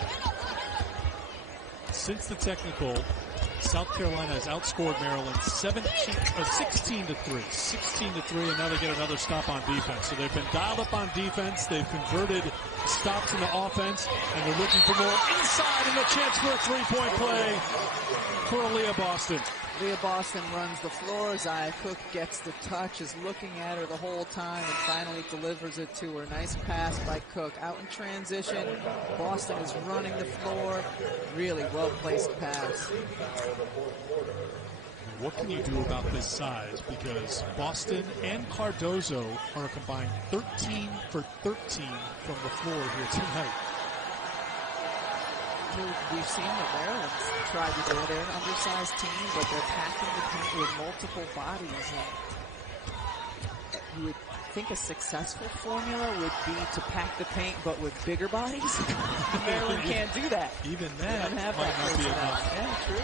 Since the technical, South Carolina has outscored Maryland 16 to 3. 16 to 3, and now they get another stop on defense. So they've been dialed up on defense. They've converted stops in the offense, and they're looking for more inside, and a chance for a three-point play for Aaliyah Boston. Leah Boston runs the floor. Zia Cook gets the touch, is looking at her the whole time, and finally delivers it to her. Nice pass by Cook. Out in transition. Boston is running the floor. Really well-placed pass. What can you do about this size? Because Boston and Cardozo are a combined 13 for 13 from the floor here tonight. We've seen what Maryland's tried to do. They're an undersized team, but they're packing the paint with multiple bodies. And you would think a successful formula would be to pack the paint, but with bigger bodies. Maryland can't do that. Even that might not be enough. Yeah, true.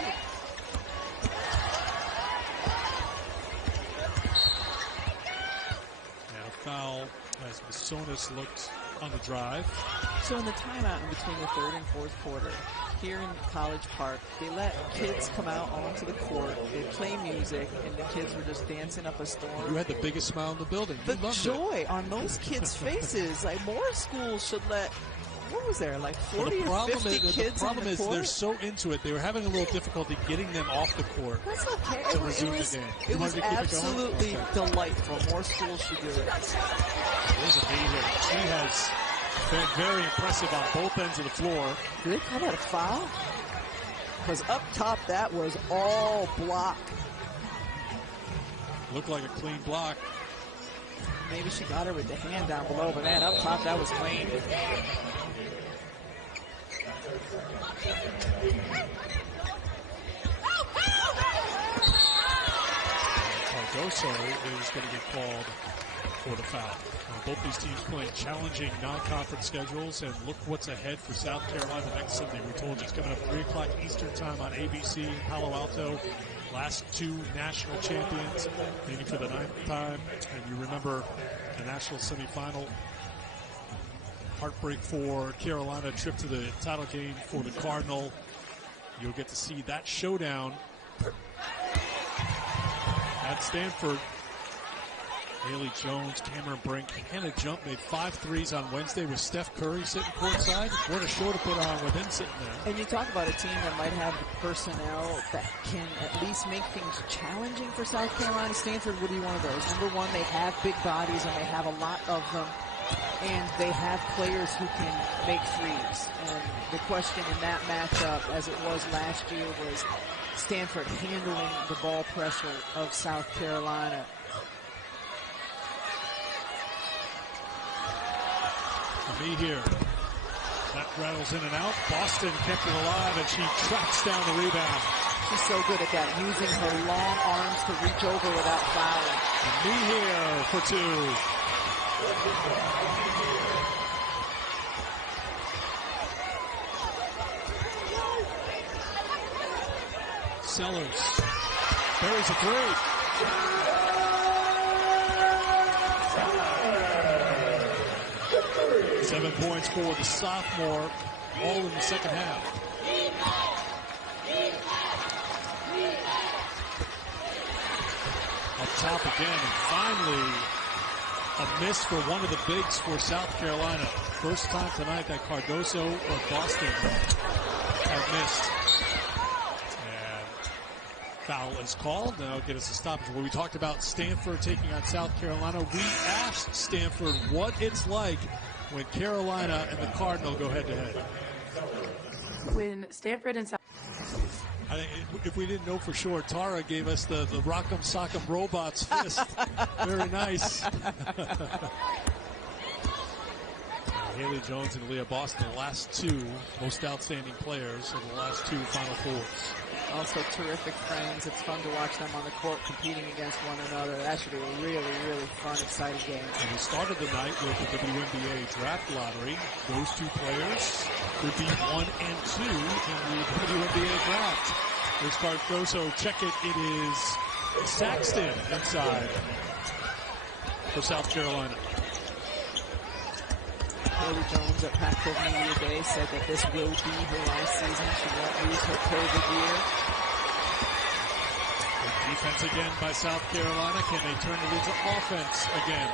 And a foul as Massonis looked on the drive. So in the timeout in between the third and fourth quarter, here in College Park, they let kids come out onto the court, they play music, and the kids were just dancing up a storm. You had the biggest smile in the building. The joy on those kids' faces. Like, more schools should let, what was there, like 40 or 50 kids on the court? The problem is they're so into it, they were having a little difficulty getting them off the court. That's okay. To resume the game. It was absolutely delightful. More schools should do it. There's Amazing. She has been very impressive on both ends of the floor. Did they call that a foul? Because up top, that was all block. Looked like a clean block. Maybe she got her with the hand down below, but man, up top, that was clean. Cardoso is going to get called for the foul. Both these teams playing challenging non-conference schedules, and look what's ahead for South Carolina next Sunday. We told you it's coming up 3 o'clock Eastern time on ABC, Palo Alto. Last two national champions, maybe for the 9th time. And you remember the national semifinal. Heartbreak for Carolina, trip to the title game for the Cardinal. You'll get to see that showdown at Stanford. Haley Jones, Cameron Brink, Hannah Jump made 5 threes on Wednesday with Steph Curry sitting courtside. What a show to put on with him sitting there. And you talk about a team that might have the personnel that can at least make things challenging for South Carolina. Stanford would be one of those. Number one, they have big bodies and they have a lot of them. And they have players who can make threes. And the question in that matchup, as it was last year, was Stanford handling the ball pressure of South Carolina. Me here. That rattles in and out. Boston kept it alive, and she tracks down the rebound. She's so good at that, using her long arms to reach over without fouling. And me here for 2. Sellers buries a 3. 7 points for the sophomore, all in the second half. Up top again, and finally a miss for one of the bigs for South Carolina. First time tonight that Cardoso or Boston have missed. And foul is called. Now get us a stoppage. When we talked about Stanford taking on South Carolina, we asked Stanford what it's like when Carolina and the Cardinal go head-to-head. When Stanford and South... I think if we didn't know for sure, Tara gave us the Rock'em Sock'em Robots fist. Very nice. Haley Jones and Leah Boston, the last 2 most outstanding players of the last 2 Final Fours. Also terrific friends. It's fun to watch them on the court competing against one another. That should be a really, really fun, exciting game. And we started the night with the WNBA draft lottery. Those 2 players would be 1 and 2 in the WNBA draft. Here's Cardoso. Check it. It is Saxton inside for South Carolina. Haley Jones at Pac-12 Media Day said that this will be her last season. She won't lose her COVID year. Defense again by South Carolina. Can they turn it into offense again?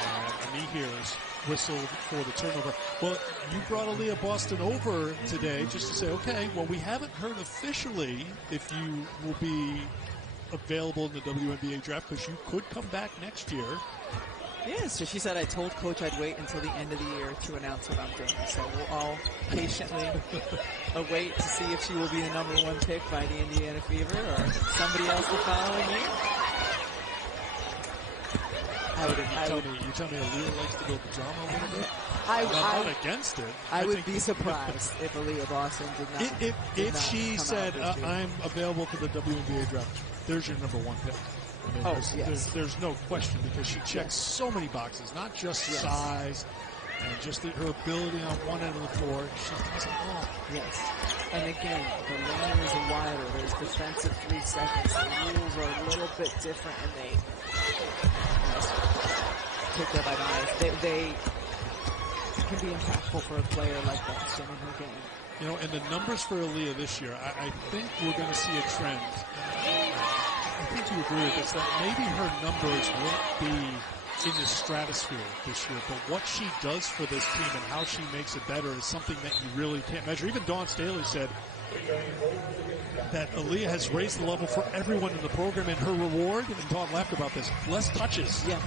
And Ami here is whistled for the turnover. Well, you brought Aaliyah Boston over today just to say, okay, well, we haven't heard officially if you will be available in the WNBA draft because you could come back next year. Yeah, so she said, I told Coach I'd wait until the end of the year to announce what I'm doing. So we'll all patiently await to see if she will be the #1 pick by the Indiana Fever or somebody else the following year. You tell me Aaliyah likes to build the drama a little bit? I'm not against it. I would be surprised if Aaliyah Boston did not. If she said, I'm available for the WNBA draft, there's your #1 pick. I mean, there's no question because she checks so many boxes, not just size and just her ability on one end of the floor. She does it all. Yes. And again, the lane is wider. There's defensive 3 seconds. The rules are a little bit different, and they picked up by Myers. They can be impactful for a player like Boston in her game. You know, and the numbers for Aaliyah this year, I think we're going to see a trend. I think you agree with this, that maybe her numbers won't be in the stratosphere this year, but what she does for this team and how she makes it better is something that you really can't measure. Even Dawn Staley said that Aaliyah has raised the level for everyone in the program, and her reward, and Dawn laughed about this, less touches. Yeah,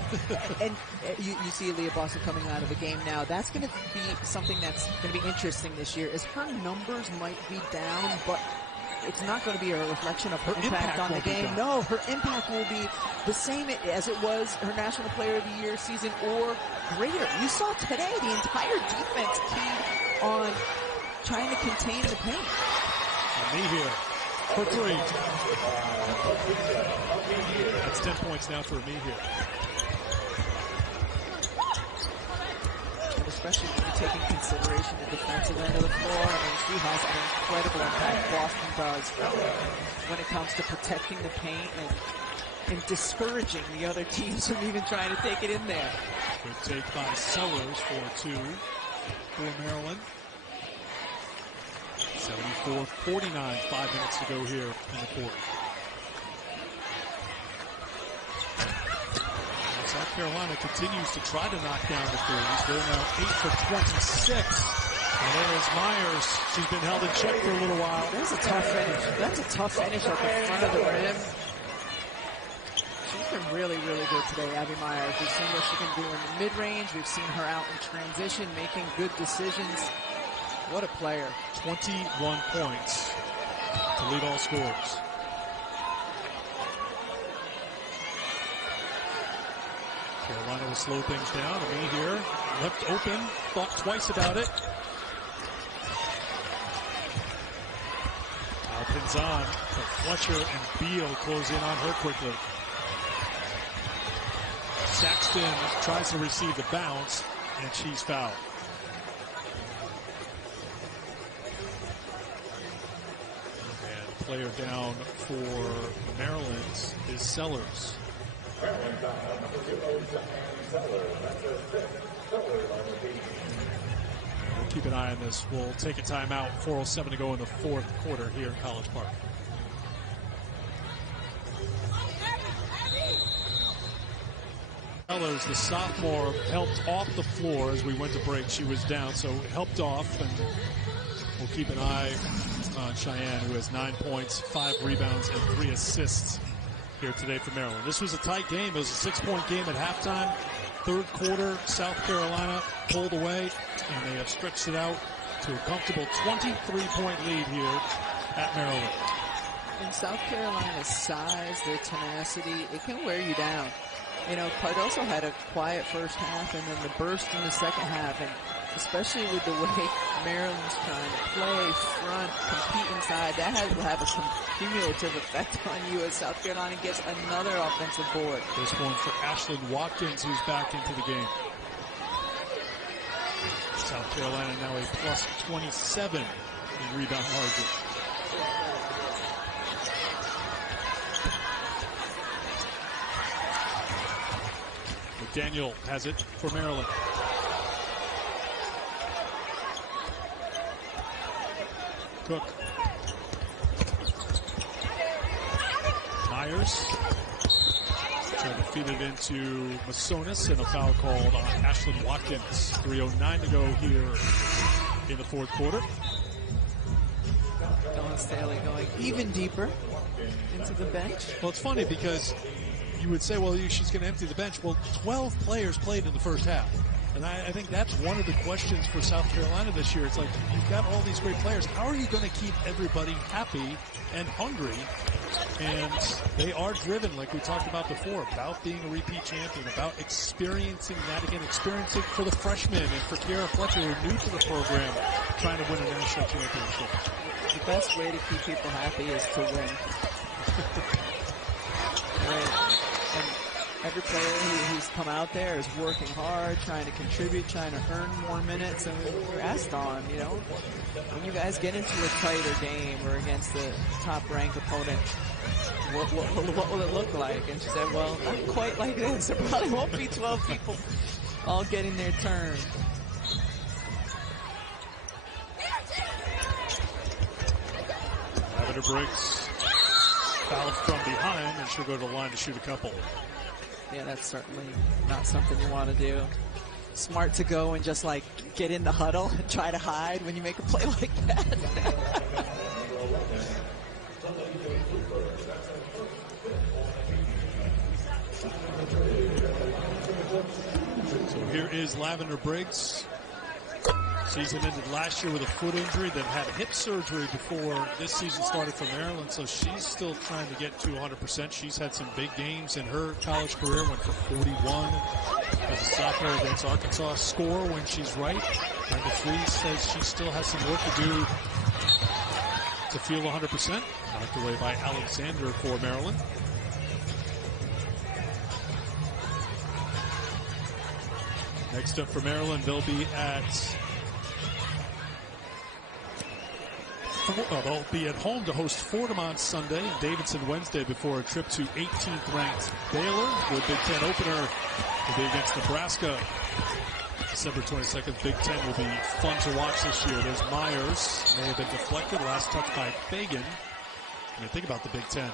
and you see Aaliyah Boston coming out of the game now. That's going to be something that's going to be interesting this year, is her numbers might be down, but it's not going to be a reflection of her impact on the game. No, her impact will be the same as it was her National Player of the Year season or greater. You saw today the entire defense keyed on trying to contain the paint. And me here for 3. That's 10 points now for me here. And especially when you take in consideration the defensive end of the floor. I mean, she has an incredible impact. Boston does when it comes to protecting the paint and discouraging the other teams from even trying to take it in there. Good take by Sellers for 2 for Maryland. 74-49, 5 minutes to go here in the fourth. South Carolina continues to try to knock down the threes. They're now 8 for 26. And there is Myers. She's been held in check for a little while. That's a tough finish. That's a tough finish at the front of the rim. She's been really, really good today, Abby Myers. We've seen what she can do in the mid-range. We've seen her out in transition, making good decisions. What a player. 21 points to lead all scorers. Carolina will slow things down. Ami here, left open, thought twice about it. Alpin's on, but Fletcher and Beal close in on her quickly. Saxton tries to receive the bounce, and she's fouled. And player down for Maryland is Sellers. We'll keep an eye on this. We'll take a timeout. 4:07 to go in the fourth quarter here in College Park. Sellers, the sophomore, helped off the floor as we went to break. She was down, so helped off, and we'll keep an eye on Cheyenne, who has 9 points, 5 rebounds, and 3 assists here today for Maryland. This was a tight game. It was a 6-point game at halftime. Third quarter, South Carolina pulled away, and they have stretched it out to a comfortable 23-point lead here at Maryland. In South Carolina's size, their tenacity, it can wear you down. You know, Cardoso had a quiet first half and then the burst in the second half, and especially with the way Maryland's trying to play front, compete inside, that will have a cumulative effect on you as South Carolina gets another offensive board. This one for Ashlyn Watkins, who's back into the game. South Carolina now a plus 27 in rebound margin. McDaniel has it for Maryland. Cook. Myers trying to feed it into Masonis, and a foul called on Ashlyn Watkins. 3:09 to go here in the fourth quarter. Dawn Staley going even deeper into the bench. Well, it's funny because you would say, well, she's going to empty the bench. Well, 12 players played in the first half. And I think that's one of the questions for South Carolina this year. It's like, you've got all these great players. How are you going to keep everybody happy and hungry? And they are driven, like we talked about before, about being a repeat champion, about experiencing that again, experiencing for the freshmen and for Kiara Fletcher, who are new to the program, trying to win a national championship. The best way to keep people happy is to win. And every player who's come out there is working hard, trying to contribute, trying to earn more minutes. And we were asked on, you know, when you guys get into a tighter game or against the top-ranked opponent, what will it look like? And she said, well, not quite like this. There probably won't be 12 people all getting their turn. Lavender Briggs fouled from behind, and she'll go to the line to shoot a couple. Yeah, that's certainly not something you want to do. Smart to go and just like get in the huddle and try to hide when you make a play like that. So here is Lavender Briggs. Season ended last year with a foot injury, then had hip surgery before this season started for Maryland, so she's still trying to get to 100%. She's had some big games in her college career, went for 41 as a sophomore against Arkansas. Score when she's right. Brenda Freeze says she still has some work to do to feel 100%. Knocked away by Alexander for Maryland. Next up for Maryland, they'll be at they'll be at home to host Fordham on Sunday and Davidson Wednesday before a trip to 18th ranked Baylor. The Big Ten opener will be against Nebraska. December 22nd, Big Ten will be fun to watch this year. There's Myers, may have been deflected, last touch by Fagan. I mean, think about the Big Ten.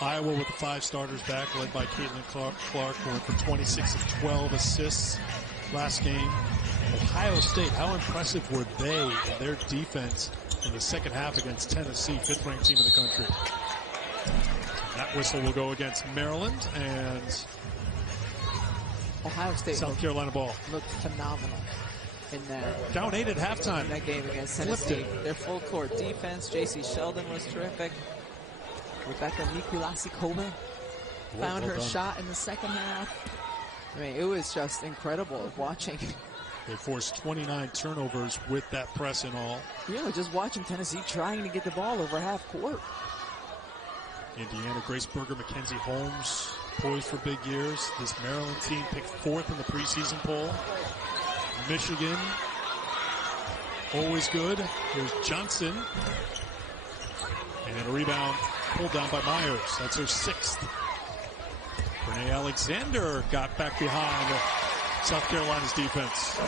Iowa with the 5 starters back, led by Caitlin Clark, who went for 26 of 12 assists last game. Ohio State, how impressive were they in their defense in the second half against Tennessee, 5th ranked team in the country. That whistle will go against Maryland, and Ohio State South Carolina ball. Looked phenomenal in that. Down 8 at halftime. In that game against Tennessee. Their full court defense. J.C. Sheldon was terrific. Rebecca Mikulášíková found her shot in the second half. I mean, it was just incredible watching. They forced 29 turnovers with that press and all. Yeah, just watching Tennessee trying to get the ball over half court. Indiana, Grace Berger, Mackenzie Holmes, poised for big years. This Maryland team picked 4th in the preseason poll. Michigan, always good. Here's Johnson. And a rebound pulled down by Myers. That's her 6th. Renee Alexander got back behind South Carolina's defense.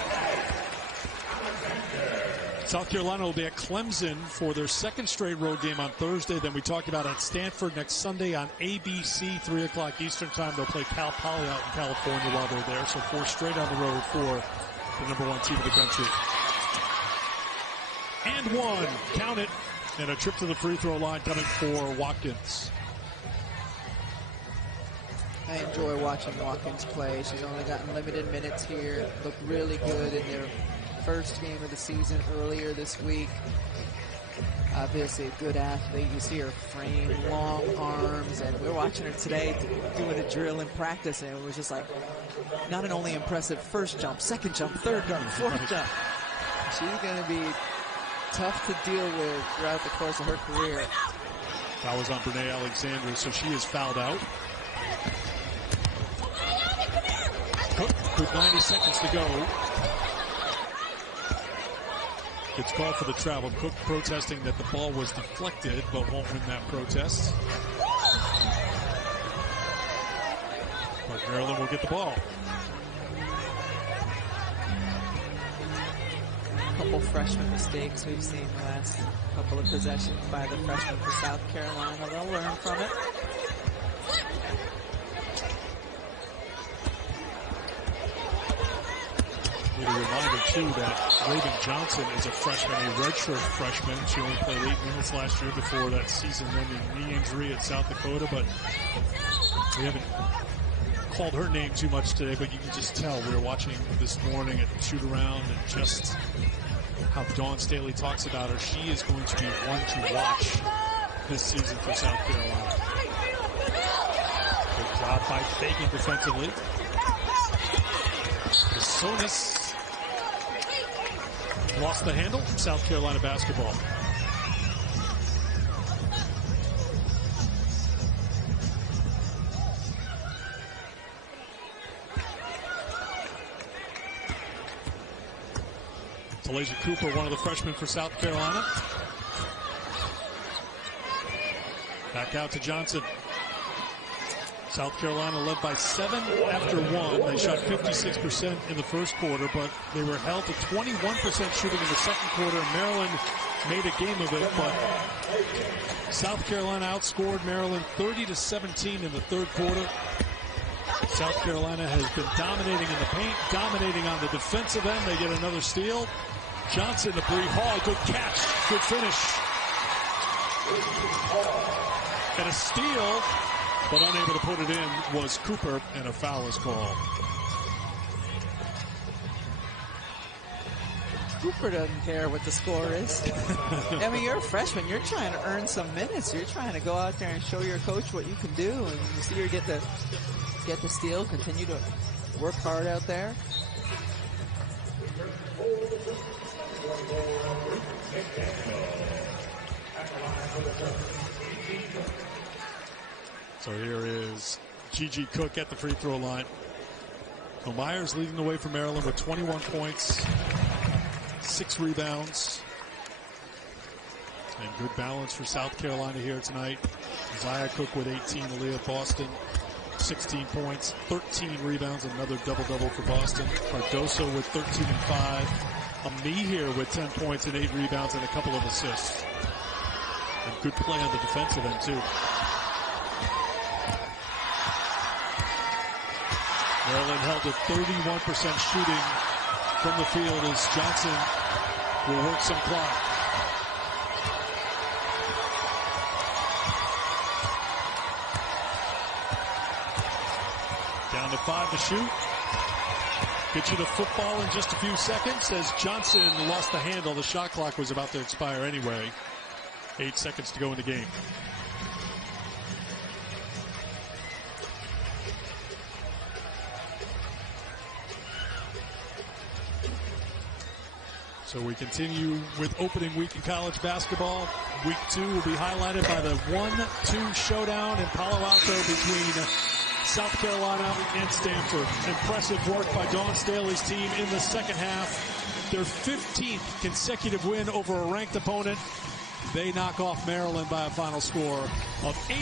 South Carolina will be at Clemson for their 2nd straight road game on Thursday. Then we talked about at Stanford next Sunday on ABC, 3 o'clock Eastern time. They'll play Cal Poly out in California while they're there. So 4 straight on the road for the #1 team in the country. And 1, count it, and a trip to the free throw line coming for Watkins. I enjoy watching Watkins play. She's only gotten limited minutes here. Looked really good in their first game of the season earlier this week. Obviously a good athlete. You see her frame, long arms, and we're watching her today doing a drill in practice, and it was just like not an only impressive first jump, second jump, third jump, fourth jump. She's going to be tough to deal with throughout the course of her career. That was on Renee Alexander, so she is fouled out. Cook with 90 seconds to go. Gets called for the travel. Cook protesting that the ball was deflected, but won't win that protest. But Maryland will get the ball. A couple freshman mistakes we've seen the last couple of possessions by the freshmen for South Carolina. They'll learn from it. Need a reminder, too, that Raven Johnson is a freshman, a redshirt freshman. She only played 8 minutes last year before that season-ending knee injury at South Dakota, but we haven't called her name too much today, but you can just tell. We were watching this morning at the shoot-around and just how Dawn Staley talks about her. She is going to be one to watch this season for South Carolina. Good job by Fagan defensively. Sonis lost the handle. South Carolina basketball. Talasia Cooper, one of the freshmen for South Carolina. Back out to Johnson. South Carolina led by 7 after 1. They shot 56% in the first quarter, but they were held to 21% shooting in the second quarter. Maryland made a game of it, but South Carolina outscored Maryland 30-17 in the third quarter. South Carolina has been dominating in the paint, dominating on the defensive end. They get another steal. Johnson to Bree Hall. Good catch. Good finish. And a steal, but unable to put it in was Cooper, and a foul is called. Cooper doesn't care what the score is. I mean, you're a freshman. You're trying to earn some minutes. You're trying to go out there and show your coach what you can do. And you see her get the steal, continue to work hard out there. So here is Gigi Cook at the free throw line. So Myers leading the way for Maryland with 21 points, 6 rebounds, and good balance for South Carolina here tonight. Isaiah Cook with 18, Aaliyah Boston 16 points, 13 rebounds, another double-double for Boston. Cardoso with 13 and 5. Ami here with 10 points and 8 rebounds and a couple of assists. And good play on the defensive end, too. Maryland held at 31% shooting from the field as Johnson will work some clock. Down to 5 to shoot. Get you the football in just a few seconds as Johnson lost the handle. The shot clock was about to expire anyway. 8 seconds to go in the game. So we continue with opening week in college basketball. Week 2 will be highlighted by the 1-2 showdown in Palo Alto between South Carolina and Stanford. Impressive work by Dawn Staley's team in the second half. Their 15th consecutive win over a ranked opponent. They knock off Maryland by a final score of 80.